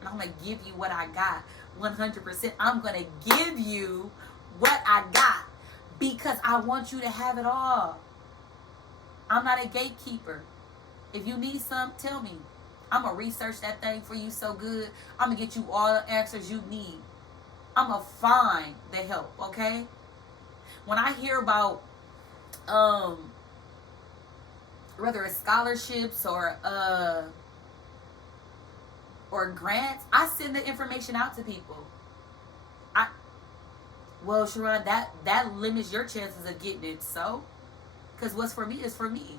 And I'm going to give you what I got. 100%. I'm going to give you what I got. Because I want you to have it all. I'm not a gatekeeper. If you need some, tell me. I'm going to research that thing for you so good. I'm going to get you all the answers you need. I'm going to find the help, okay? When I hear about whether it's scholarships or grants, I send the information out to people. Well, Sharon, that limits your chances of getting it, so? Because what's for me is for me.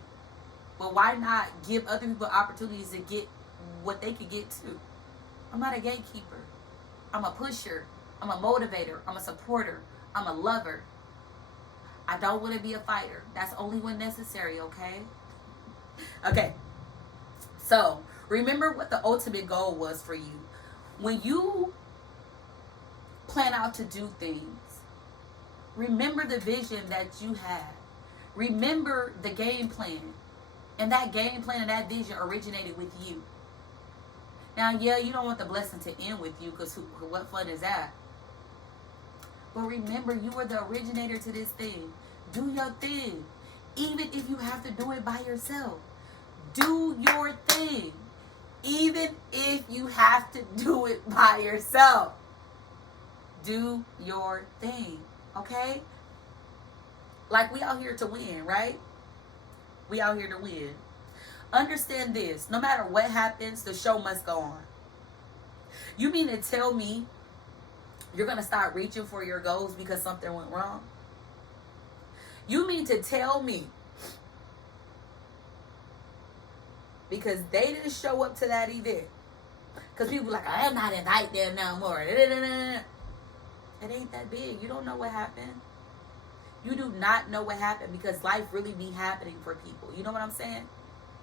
But why not give other people opportunities to get what they could get too? I'm not a gatekeeper. I'm a pusher. I'm a motivator. I'm a supporter. I'm a lover. I don't want to be a fighter. That's only when necessary, okay? Okay. So, remember what the ultimate goal was for you. When you plan out to do things, remember the vision that you had. Remember the game plan. And that game plan and that vision originated with you. Now, yeah, you don't want the blessing to end with you, because what fun is that? But remember, you were the originator to this thing. Do your thing. Even if you have to do it by yourself. Do your thing. Even if you have to do it by yourself. Do your thing. Okay? Like, we out here to win, right? We out here to win. Understand this. No matter what happens, the show must go on. You mean to tell me you're going to start reaching for your goals because something went wrong? You mean to tell me because they didn't show up to that event? Because people like, I'm not invited there no more. It ain't that big. You don't know what happened. You do not know what happened, because life really be happening for people. You know what I'm saying?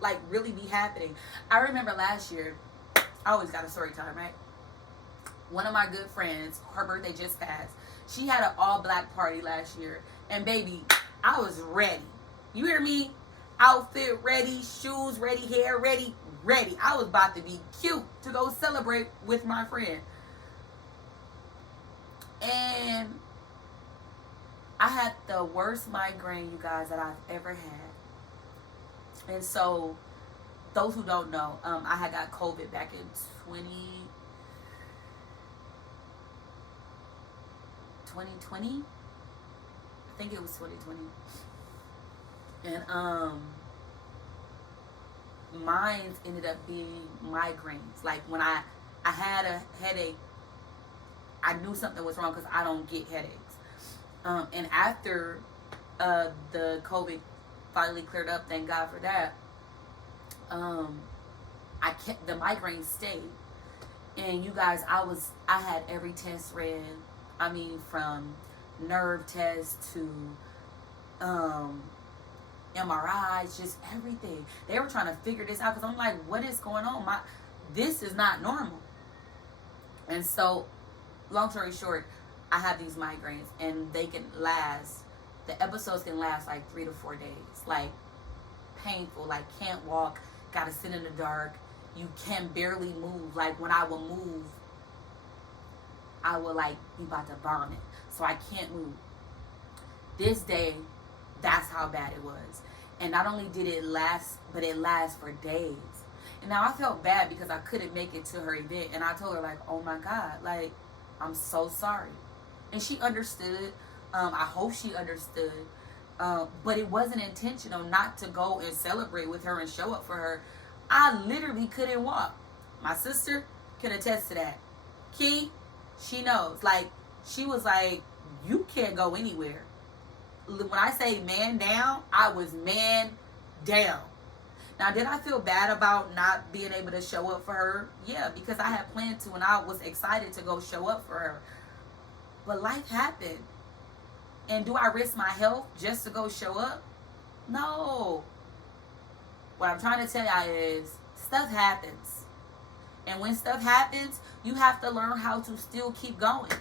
Like, really be happening. I remember last year, I always got a story time, right? One of my good friends, her birthday just passed. She had an all-black party last year. And baby, I was ready. You hear me? Outfit ready, shoes ready, hair ready, ready. I was about to be cute to go celebrate with my friend. And I had the worst migraine, you guys, that I've ever had. And so, those who don't know, I had got COVID back in 2020. I think it was 2020. And mine ended up being migraines. Like, when I had a headache, I knew something was wrong, because I don't get headaches. And after the COVID finally cleared up, thank God for that, the migraine stayed. And you guys, I had every test ran. I mean, from nerve tests to MRIs, just everything. They were trying to figure this out, because I'm like, what is going on? This is not normal. And so, long story short, I have these migraines, and they can last, the episodes can last like 3 to 4 days. Like, painful, like can't walk, gotta sit in the dark, you can barely move. Like, when I will move, I will like be about to vomit, so I can't move. This day, that's how bad it was. And not only did it last, but it lasts for days. And now I felt bad because I couldn't make it to her event, and I told her, like, oh my God, like, I'm so sorry. And she understood. I hope she understood. But it wasn't intentional not to go and celebrate with her and show up for her. I literally couldn't walk. My sister can attest to that. Key, she knows. Like, she was like, you can't go anywhere. When I say man down, I was man down. Now, did I feel bad about not being able to show up for her? Yeah, because I had planned to, and I was excited to go show up for her. But life happened. And do I risk my health just to go show up? No. What I'm trying to tell y'all is, stuff happens. And when stuff happens, you have to learn how to still keep going.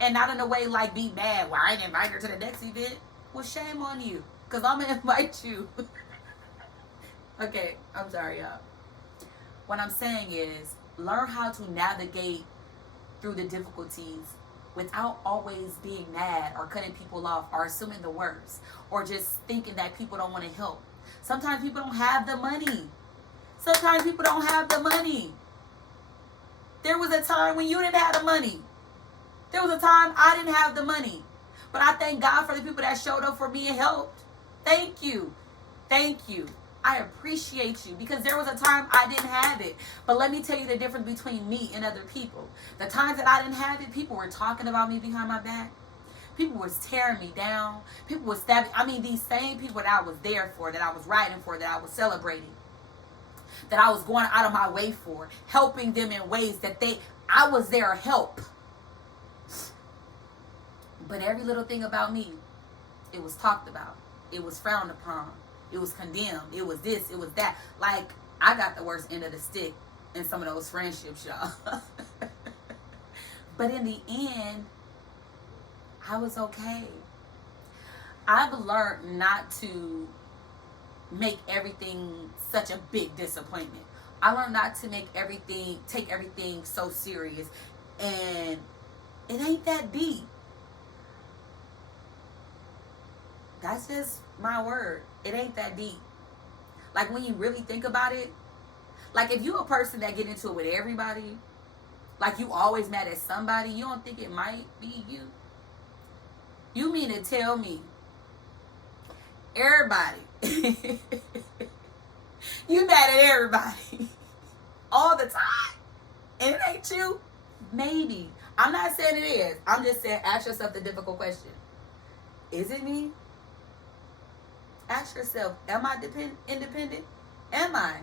And not in a way like be mad, well, I didn't invite her to the next event. Well, shame on you, because I'm going to invite you. Okay, I'm sorry, y'all. What I'm saying is, learn how to navigate through the difficulties without always being mad or cutting people off or assuming the worst or just thinking that people don't want to help. Sometimes people don't have the money. Sometimes people don't have the money. There was a time when you didn't have the money. There was a time I didn't have the money. But I thank God for the people that showed up for me and helped. Thank you. Thank you. I appreciate you, because there was a time I didn't have it. But let me tell you the difference between me and other people. The times that I didn't have it, people were talking about me behind my back. People was tearing me down. People was stabbing. I mean, these same people that I was there for, that I was riding for, that I was celebrating, that I was going out of my way for, helping them in ways that I was their help. But every little thing about me, it was talked about. It was frowned upon. It was condemned. It was this. It was that. Like, I got the worst end of the stick in some of those friendships, y'all. But in the end, I was okay. I've learned not to make everything such a big disappointment. I learned not to take everything so serious. And it ain't that deep. That's just my word. It ain't that deep. Like, when you really think about it, like, if you a person that get into it with everybody, like, you always mad at somebody, you don't think it might be you? You mean to tell me everybody you mad at everybody all the time and it ain't you? Maybe. I'm not saying it is. I'm just saying, ask yourself the difficult question. Is it me? Ask yourself, am I independent? Am I?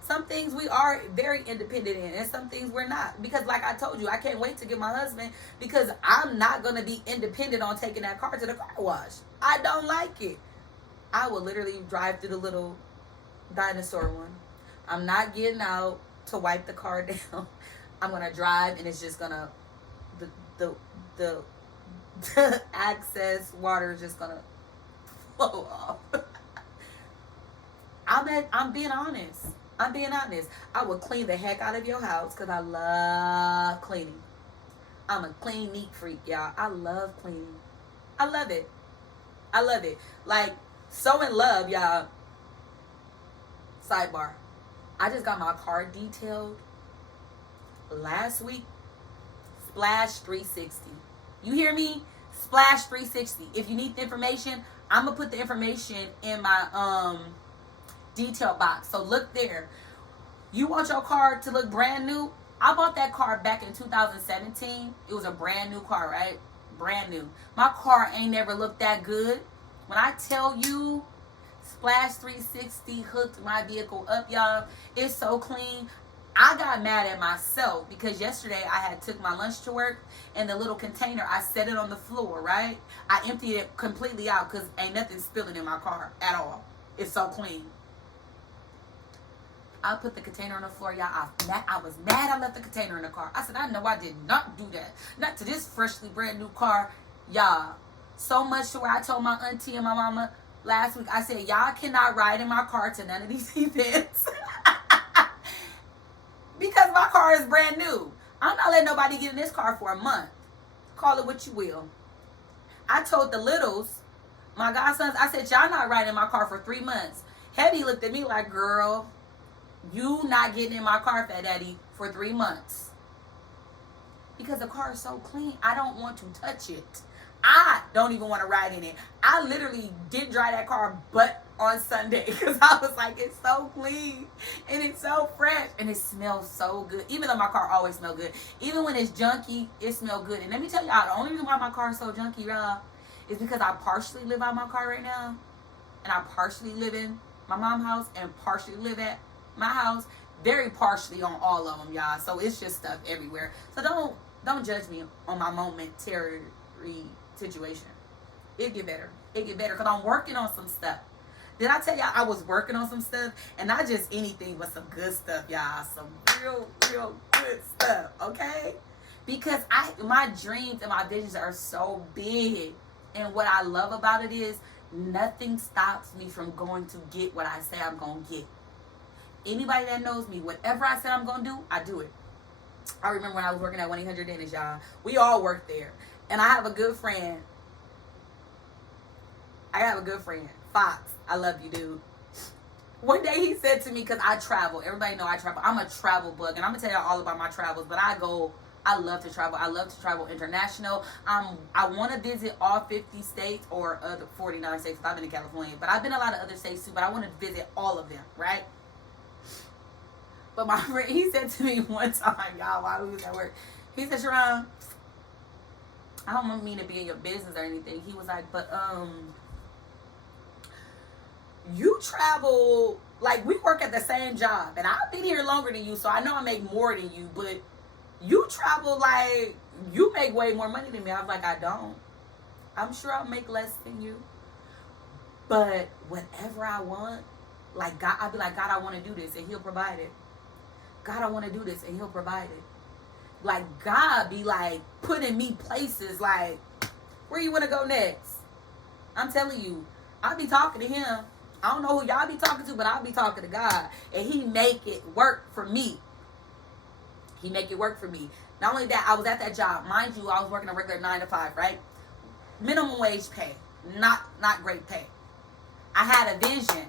Some things we are very independent in, and some things we're not. Because like I told you, I can't wait to get my husband, because I'm not going to be independent on taking that car to the car wash. I don't like it. I will literally drive through the little dinosaur one. I'm not getting out to wipe the car down. I'm going to drive, and it's just going to, the access water is just going to flow off. I'm being honest. I'm being honest. I will clean the heck out of your house because I love cleaning. I'm a clean, neat freak, y'all. I love cleaning. I love it. I love it. Like, so in love, y'all. Sidebar. I just got my car detailed last week. Splash 360. You hear me? Splash 360. If you need the information, I'm going to put the information in my detail box. So look there. You want your car to look brand new? I bought that car back in 2017. It was a brand new car, right? Brand new. My car ain't never looked that good. When I tell you, Splash 360 hooked my vehicle up, y'all. It's so clean. I got mad at myself because yesterday I had took my lunch to work, and the little container, I set it on the floor, right? I emptied it completely out because ain't nothing spilling in my car at all. It's so clean. I put the container on the floor, y'all. I was mad I left the container in the car. I said, I know I did not do that. Not to this freshly brand new car, y'all. So much to where I told my auntie and my mama last week, I said, y'all cannot ride in my car to none of these events. Because my car is brand new. I'm not letting nobody get in this car for a month. Call it what you will. I told the littles, my godsons, I said, y'all not riding in my car for 3 months. Heavy looked at me like, girl, you not getting in my car, Fat Daddy, for 3 months. Because the car is so clean, I don't want to touch it. I don't even want to ride in it. I literally didn't drive that car but on Sunday because I was like, it's so clean and it's so fresh and it smells so good. Even though my car always smells good. Even when it's junky, it smells good. And let me tell y'all, the only reason why my car is so junky, y'all, is because I partially live out my car right now. And I partially live in my mom's house and partially live at my house. Very partially on all of them, y'all. So it's just stuff everywhere. So don't judge me on my momentary situation. It get better. It get better because I'm working on some stuff. Did I tell y'all I was working on some stuff? And not just anything, but some good stuff, y'all. Some real good stuff, okay? Because my dreams and my visions are so big. And what I love about it is nothing stops me from going to get what I say I'm going to get. Anybody that knows me, whatever I said I'm going to do, I do it. I remember when I was working at 1-800 Dentist, y'all. We all worked there. And I have a good friend. Fox. I love you, dude. One day he said to me, because I travel. Everybody know I travel. I'm a travel bug. And I'm going to tell y'all all about my travels. But I love to travel. I love to travel international. I want to visit all 50 states or other 49 states. I've been in California. But I've been in a lot of other states too. But I want to visit all of them, right? But my friend, he said to me one time, y'all, while we was at work, he said, Sharon, I don't mean to be in your business or anything. He was like, but you travel, like, we work at the same job, and I've been here longer than you, so I know I make more than you, but you travel like you make way more money than me. I was like, I don't. I'm sure I'll make less than you, but whatever I want, like, God, I'll be like, God, I want to do this, and He'll provide it. God, I want to do this, and He'll provide it. Like, God be like putting me places like, where you want to go next? I'm telling you, I'll be talking to Him I don't know who y'all be talking to, but I'll be talking to God. And he make it work for me. He make it work for me. Not only that, I was at that job. Mind you, I was working a regular 9 to 5, right? Minimum wage pay. Not great pay. I had a vision.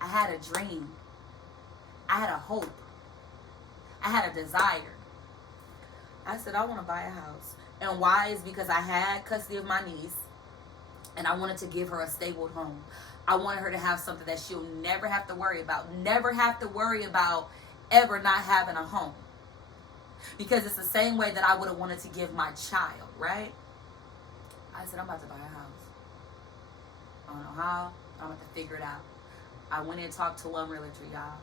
I had a dream. I had a hope. I had a desire. I said, I want to buy a house. And why is because I had custody of my niece. And I wanted to give her a stable home. I wanted her to have something that she'll never have to worry about. Never have to worry about ever not having a home. Because it's the same way that I would have wanted to give my child, right? I said, I'm about to buy a house. I don't know how. I'm about to figure it out. I went and talked to one realtor, y'all.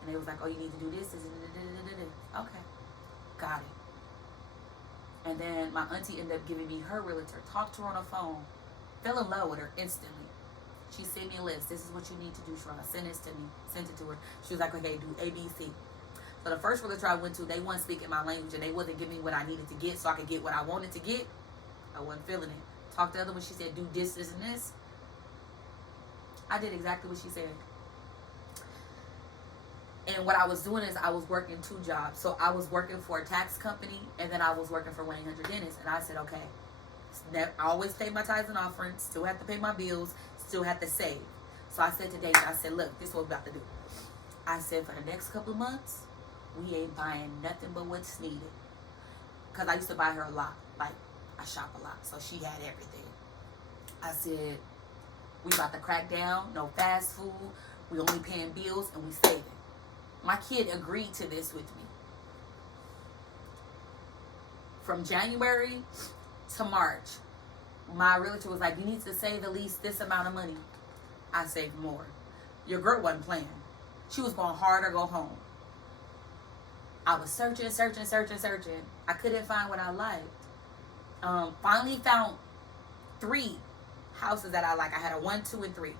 And they was like, oh, you need to do this. Okay. Got it. And then my auntie ended up giving me her realtor. Talked to her on the phone. Fell in love with her instantly. She sent me a list. This is what you need to do, Sharon. Send this to me. Sent it to her. She was like, okay, do A, B, C. So the first realtor I went to, they wasn't speaking my language and they wasn't giving me what I needed to get so I could get what I wanted to get. I wasn't feeling it. Talked to the other one. She said, do this, this, and this. I did exactly what she said. And what I was doing is I was working 2 jobs. So I was working for a tax company and then I was working for 1-800 Dentist. And I said, okay, I always pay my tithes and offerings, still have to pay my bills, still have to save. So I said to David, I said, look, this is what we're about to do. I said, for the next couple of months, we ain't buying nothing but what's needed. Because I used to buy her a lot. Like, I shop a lot. So she had everything. I said, we about to crack down, no fast food, we only paying bills, and we saving. My kid agreed to this with me. From January to March, my realtor was like, you need to save at least this amount of money. I saved more. Your girl wasn't playing. She was going hard or go home. I was searching. I couldn't find what I liked. Finally found 3 houses that I like. I had a 1, 2, and 3.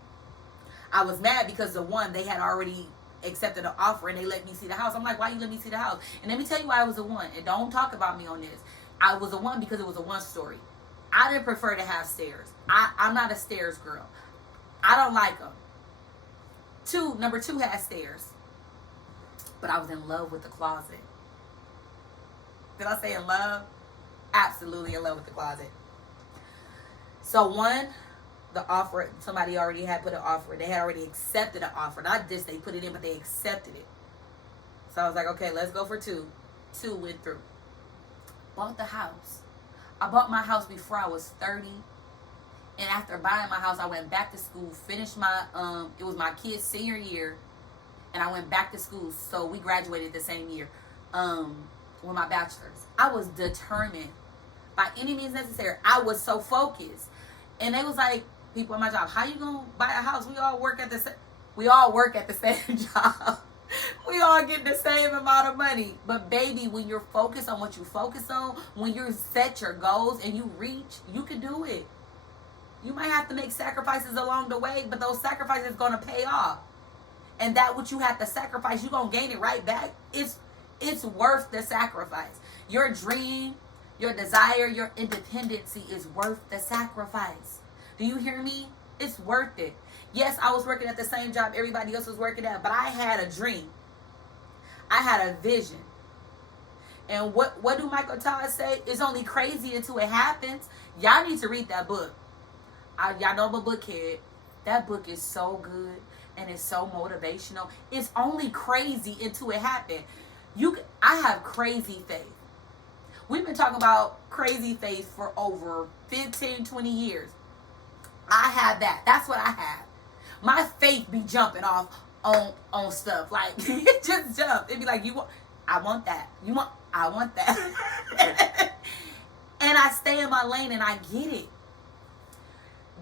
I was mad because the one, they had already accepted an offer and they let me see the house. I'm like, why you let me see the house? And let me tell you why I was a 1. And don't talk about me on this. I was a 1 because it was a 1-story. I didn't prefer to have stairs. I'm not a stairs girl. I don't like them. Number 2 had stairs. But I was in love with the closet. Did I say in love? Absolutely in love with the closet. So 1, the offer, somebody already had put an offer. They had already accepted an offer. Not just they put it in, but they accepted it. So I was like, okay, let's go for 2. 2 went through. Bought the house. I bought my house before I was 30. And after buying my house, I went back to school, finished my, it was my kid's senior year. And I went back to school. So we graduated the same year with my bachelor's. I was determined by any means necessary. I was so focused. And they was like, people at my job, how you going to buy a house? We all work at the same job. We all get the same amount of money. But baby, when you're focused on what you focus on, when you set your goals and you reach, you can do it. You might have to make sacrifices along the way, but those sacrifices are going to pay off. And that what you have to sacrifice, you're going to gain it right back. It's worth the sacrifice. Your dream, your desire, your independency is worth the sacrifice. Do you hear me? It's worth it. Yes, I was working at the same job everybody else was working at, but I had a dream. I had a vision. And what do Michael Todd say? It's only crazy until it happens. Y'all need to read that book. Y'all know I'm a bookhead. That book is so good and it's so motivational. It's only crazy until it happened. I have crazy faith. We've been talking about crazy faith for over 15, 20 years. I have that. That's what I have. My faith be jumping off on stuff. Like, it just jump. It be like, I want that. I want that. And I stay in my lane and I get it.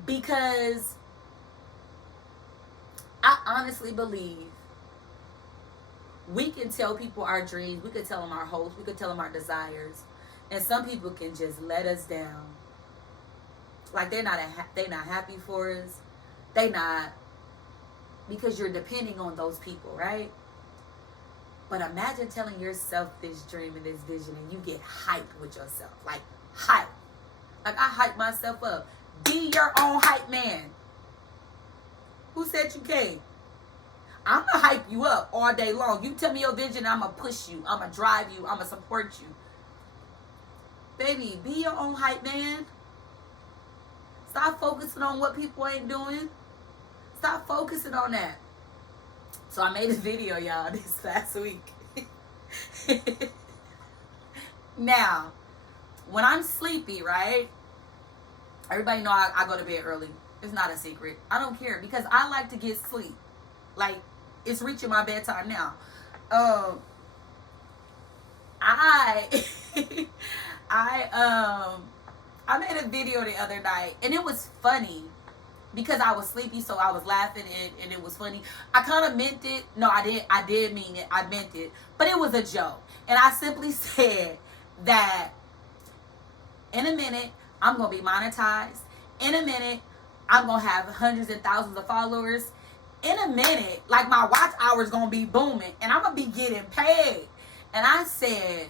Because I honestly believe we can tell people our dreams. We could tell them our hopes. We could tell them our desires. And some people can just let us down. Like they're not happy for us. They not. Because you're depending on those people, right? But imagine telling yourself this dream and this vision and you get hyped with yourself. Like hype. Like I hype myself up. Be your own hype man. Who said you can't? I'm going to hype you up all day long. You tell me your vision, I'm going to push you. I'm going to drive you. I'm going to support you. Baby, be your own hype man. Stop focusing on what people ain't doing. Stop focusing on that. So I made a video, y'all, this last week. Now, when I'm sleepy, right? Everybody know I go to bed early. It's not a secret. I don't care because I like to get sleep. Like, it's reaching my bedtime now. I made a video the other night, and it was funny because I was sleepy, so I was laughing, and it was funny. I kind of meant it. No, I did mean it. I meant it. But it was a joke. And I simply said that in a minute, I'm going to be monetized. In a minute, I'm going to have hundreds and thousands of followers. In a minute, like, my watch hour is going to be booming, and I'm going to be getting paid. And I said,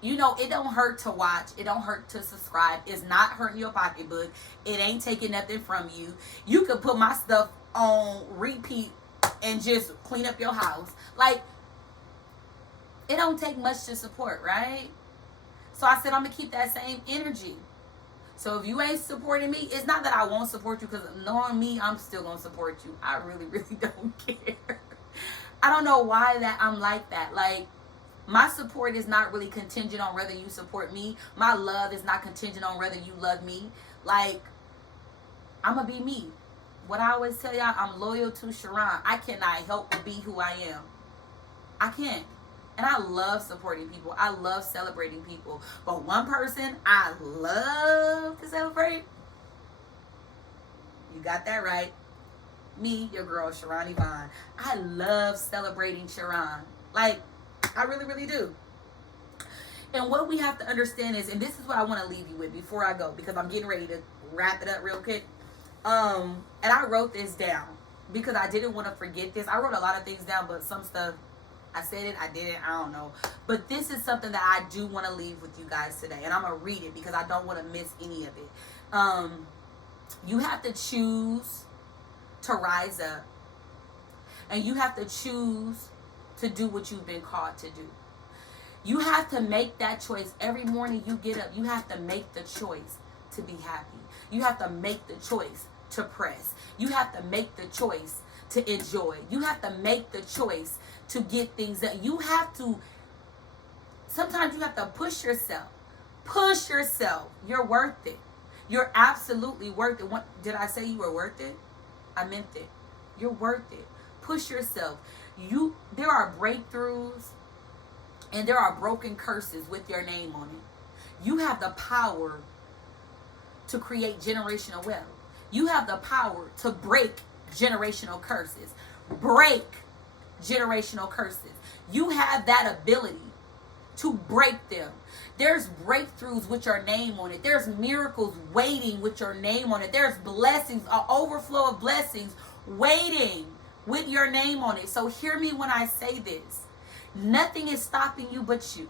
you know, it don't hurt to watch. It don't hurt to subscribe. It's not hurting your pocketbook. It ain't taking nothing from you. You could put my stuff on repeat and just clean up your house. Like, it don't take much to support, right? So I said I'm going to keep that same energy. So if you ain't supporting me, it's not that I won't support you, because knowing me, I'm still going to support you. I really, really don't care. I don't know why that I'm like that. Like, my support is not really contingent on whether you support me. My love is not contingent on whether you love me. Like, I'm going to be me. What I always tell y'all, I'm loyal to Sharon. I cannot help but be who I am. I can't. And I love supporting people. I love celebrating people. But one person I love to celebrate, you got that right. Me, your girl, Sharon Yvonne. I love celebrating Sharon. Like, I really, really do. And what we have to understand is, and this is what I want to leave you with before I go, because I'm getting ready to wrap it up real quick. And I wrote this down because I didn't want to forget this. I wrote a lot of things down, but some stuff, I said it, I didn't, I don't know. But this is something that I do want to leave with you guys today. And I'm going to read it because I don't want to miss any of it. You have to choose to rise up. And you have to choose to do what you've been called to do. You have to make that choice. Every morning you get up, you have to make the choice to be happy. You have to make the choice to press. You have to make the choice to enjoy. You have to make the choice to get things that you have to. Sometimes you have to push yourself. Push yourself. You're worth it. You're absolutely worth it. Did I say you were worth it? I meant it. You're worth it. Push yourself. There are breakthroughs and there are broken curses with your name on it. You have the power to create generational wealth. You have the power to break generational curses. Break generational curses. You have that ability to break them. There's breakthroughs with your name on it. There's miracles waiting with your name on it. There's blessings, an overflow of blessings waiting with your name on it. So hear me when I say this. Nothing is stopping you but you.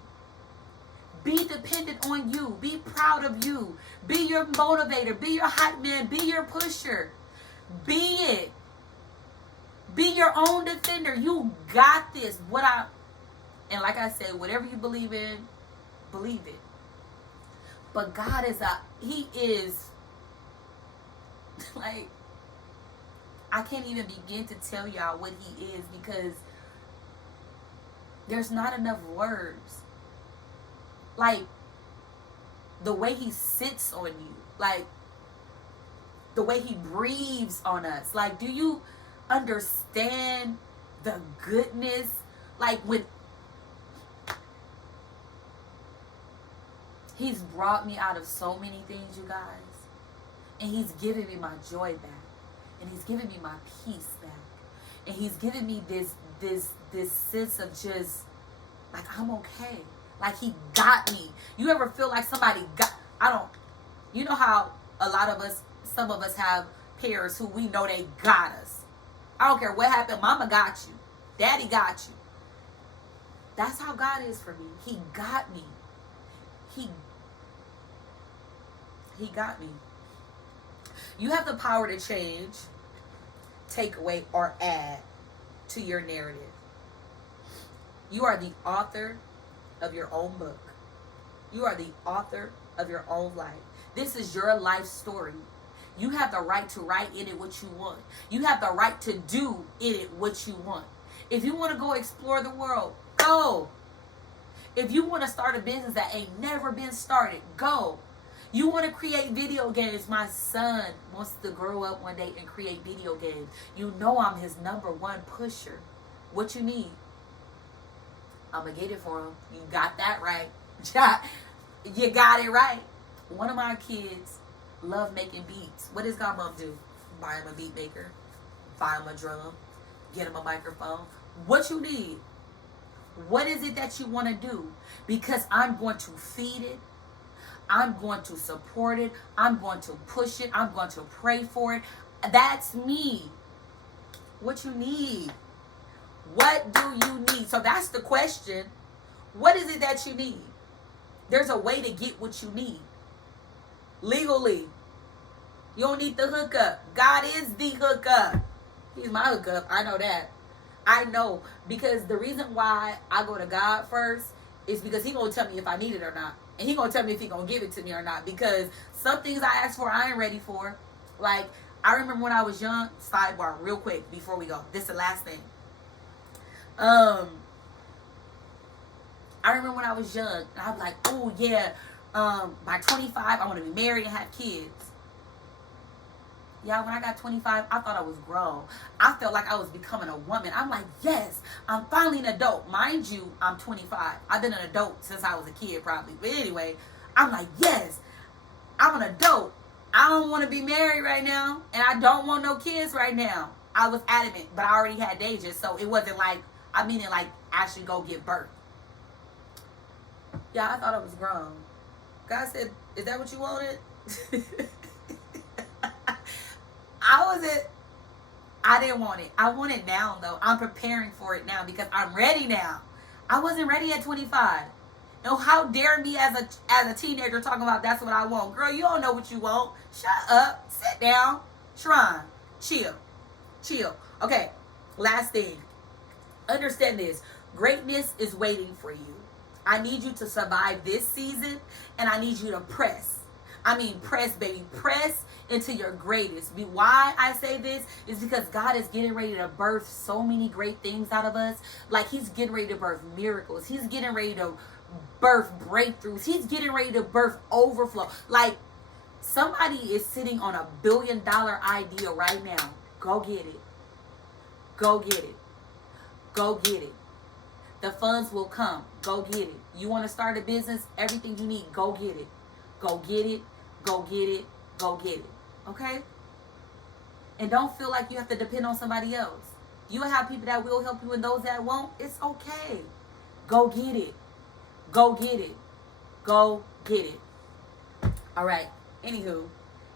Be dependent on you. Be proud of you. Be your motivator. Be your hype man. Be your pusher. Be it. Be your own defender. You got this. And like I said, whatever you believe in, believe it. But God He is like, I can't even begin to tell y'all what He is, because there's not enough words. Like, the way He sits on you, like the way He breathes on us. Like, do you understand the goodness? Like, when He's brought me out of so many things, you guys, and He's given me my joy back. And He's given me my peace back. And He's given me this sense of just, like, I'm okay. Like, He got me. You ever feel like somebody you know how some of us have parents who we know they got us. I don't care what happened. Mama got you. Daddy got you. That's how God is for me. He got me. He got me. You have the power to change. take away, or add to your narrative. You are the author of your own book. You are the author of your own life. This is your life story. You have the right to write in it what you want. You have the right to do in it what you want. If you want to go explore the world, go. If you want to start a business that ain't never been started, go. You want to create video games. My son wants to grow up one day and create video games. You know I'm his #1 pusher. What you need? I'm going to get it for him. You got that right. You got it right. One of my kids love making beats. What does Godmom do? Buy him a beat maker. Buy him a drum. Get him a microphone. What you need? What is it that you want to do? Because I'm going to feed it. I'm going to support it. I'm going to push it. I'm going to pray for it. That's me. What you need? What do you need? So that's the question. What is it that you need? There's a way to get what you need. Legally. You don't need the hookup. God is the hookup. He's my hookup. I know that. I know. Because the reason why I go to God first is because He going to tell me if I need it or not. And He going to tell me if He going to give it to me or not. Because some things I ask for, I ain't ready for. Like, I remember when I was young, sidebar, real quick, before we go. This is the last thing. I remember when I was young, and I was like, oh yeah, by 25, I want to be married and have kids. Yeah, when I got 25, I thought I was grown. I felt like I was becoming a woman. I'm like, yes, I'm finally an adult. Mind you, I'm 25. I've been an adult since I was a kid probably. But anyway, I'm like, yes, I'm an adult. I don't want to be married right now, and I don't want no kids right now. I was adamant, but I already had Deja, so it wasn't like, I mean it like actually go give birth. Yeah, I thought I was grown. God said, is that what you wanted? I didn't want it. I want it now, though. I'm preparing for it now because I'm ready now. I wasn't ready at 25. No, how dare me as a teenager talking about that's what I want. Girl, you don't know what you want. Shut up. Sit down. Shrine. Chill. Okay, last thing. Understand this. Greatness is waiting for you. I need you to survive this season, and I need you to press. I mean, press, baby. Press into your greatest. Why I say this is because God is getting ready to birth so many great things out of us. Like, He's getting ready to birth miracles. He's getting ready to birth breakthroughs. He's getting ready to birth overflow. Like, somebody is sitting on $1 billion idea right now. Go get it. Go get it. Go get it. The funds will come. Go get it. You want to start a business? Everything you need, go get it. Go get it. Go get it. Go get it. Okay? And don't feel like you have to depend on somebody else. You will have people that will help you and those that won't. It's okay. Go get it. Go get it. Go get it. All right. Anywho,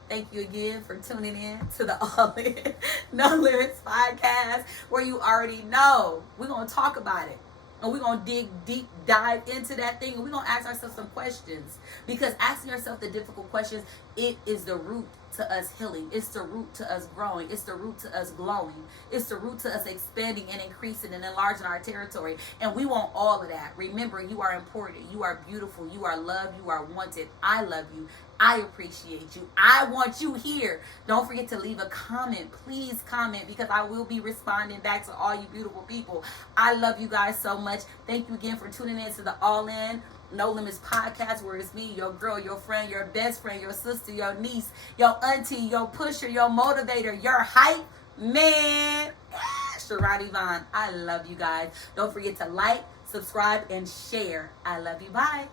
thank you again for tuning in to the All In No Limits podcast, where you already know we're going to talk about it. And we're going to deep dive into that thing. And we're going to ask ourselves some questions. Because asking yourself the difficult questions, it is the root to us healing. It's the root to us growing. It's the root to us glowing. It's the root to us expanding and increasing and enlarging our territory. And we want all of that. Remember, you are important. You are beautiful. You are loved. You are wanted. I love you. I appreciate you. I want you here. Don't forget to leave a comment. Please comment, because I will be responding back to all you beautiful people. I love you guys so much. Thank you again for tuning in to the All In No Limits podcast, where it's me, your girl, your friend, your best friend, your sister, your niece, your auntie, your pusher, your motivator, your hype man, Sharad Yvonne. I love you guys. Don't forget to like, subscribe, and share. I love you. Bye.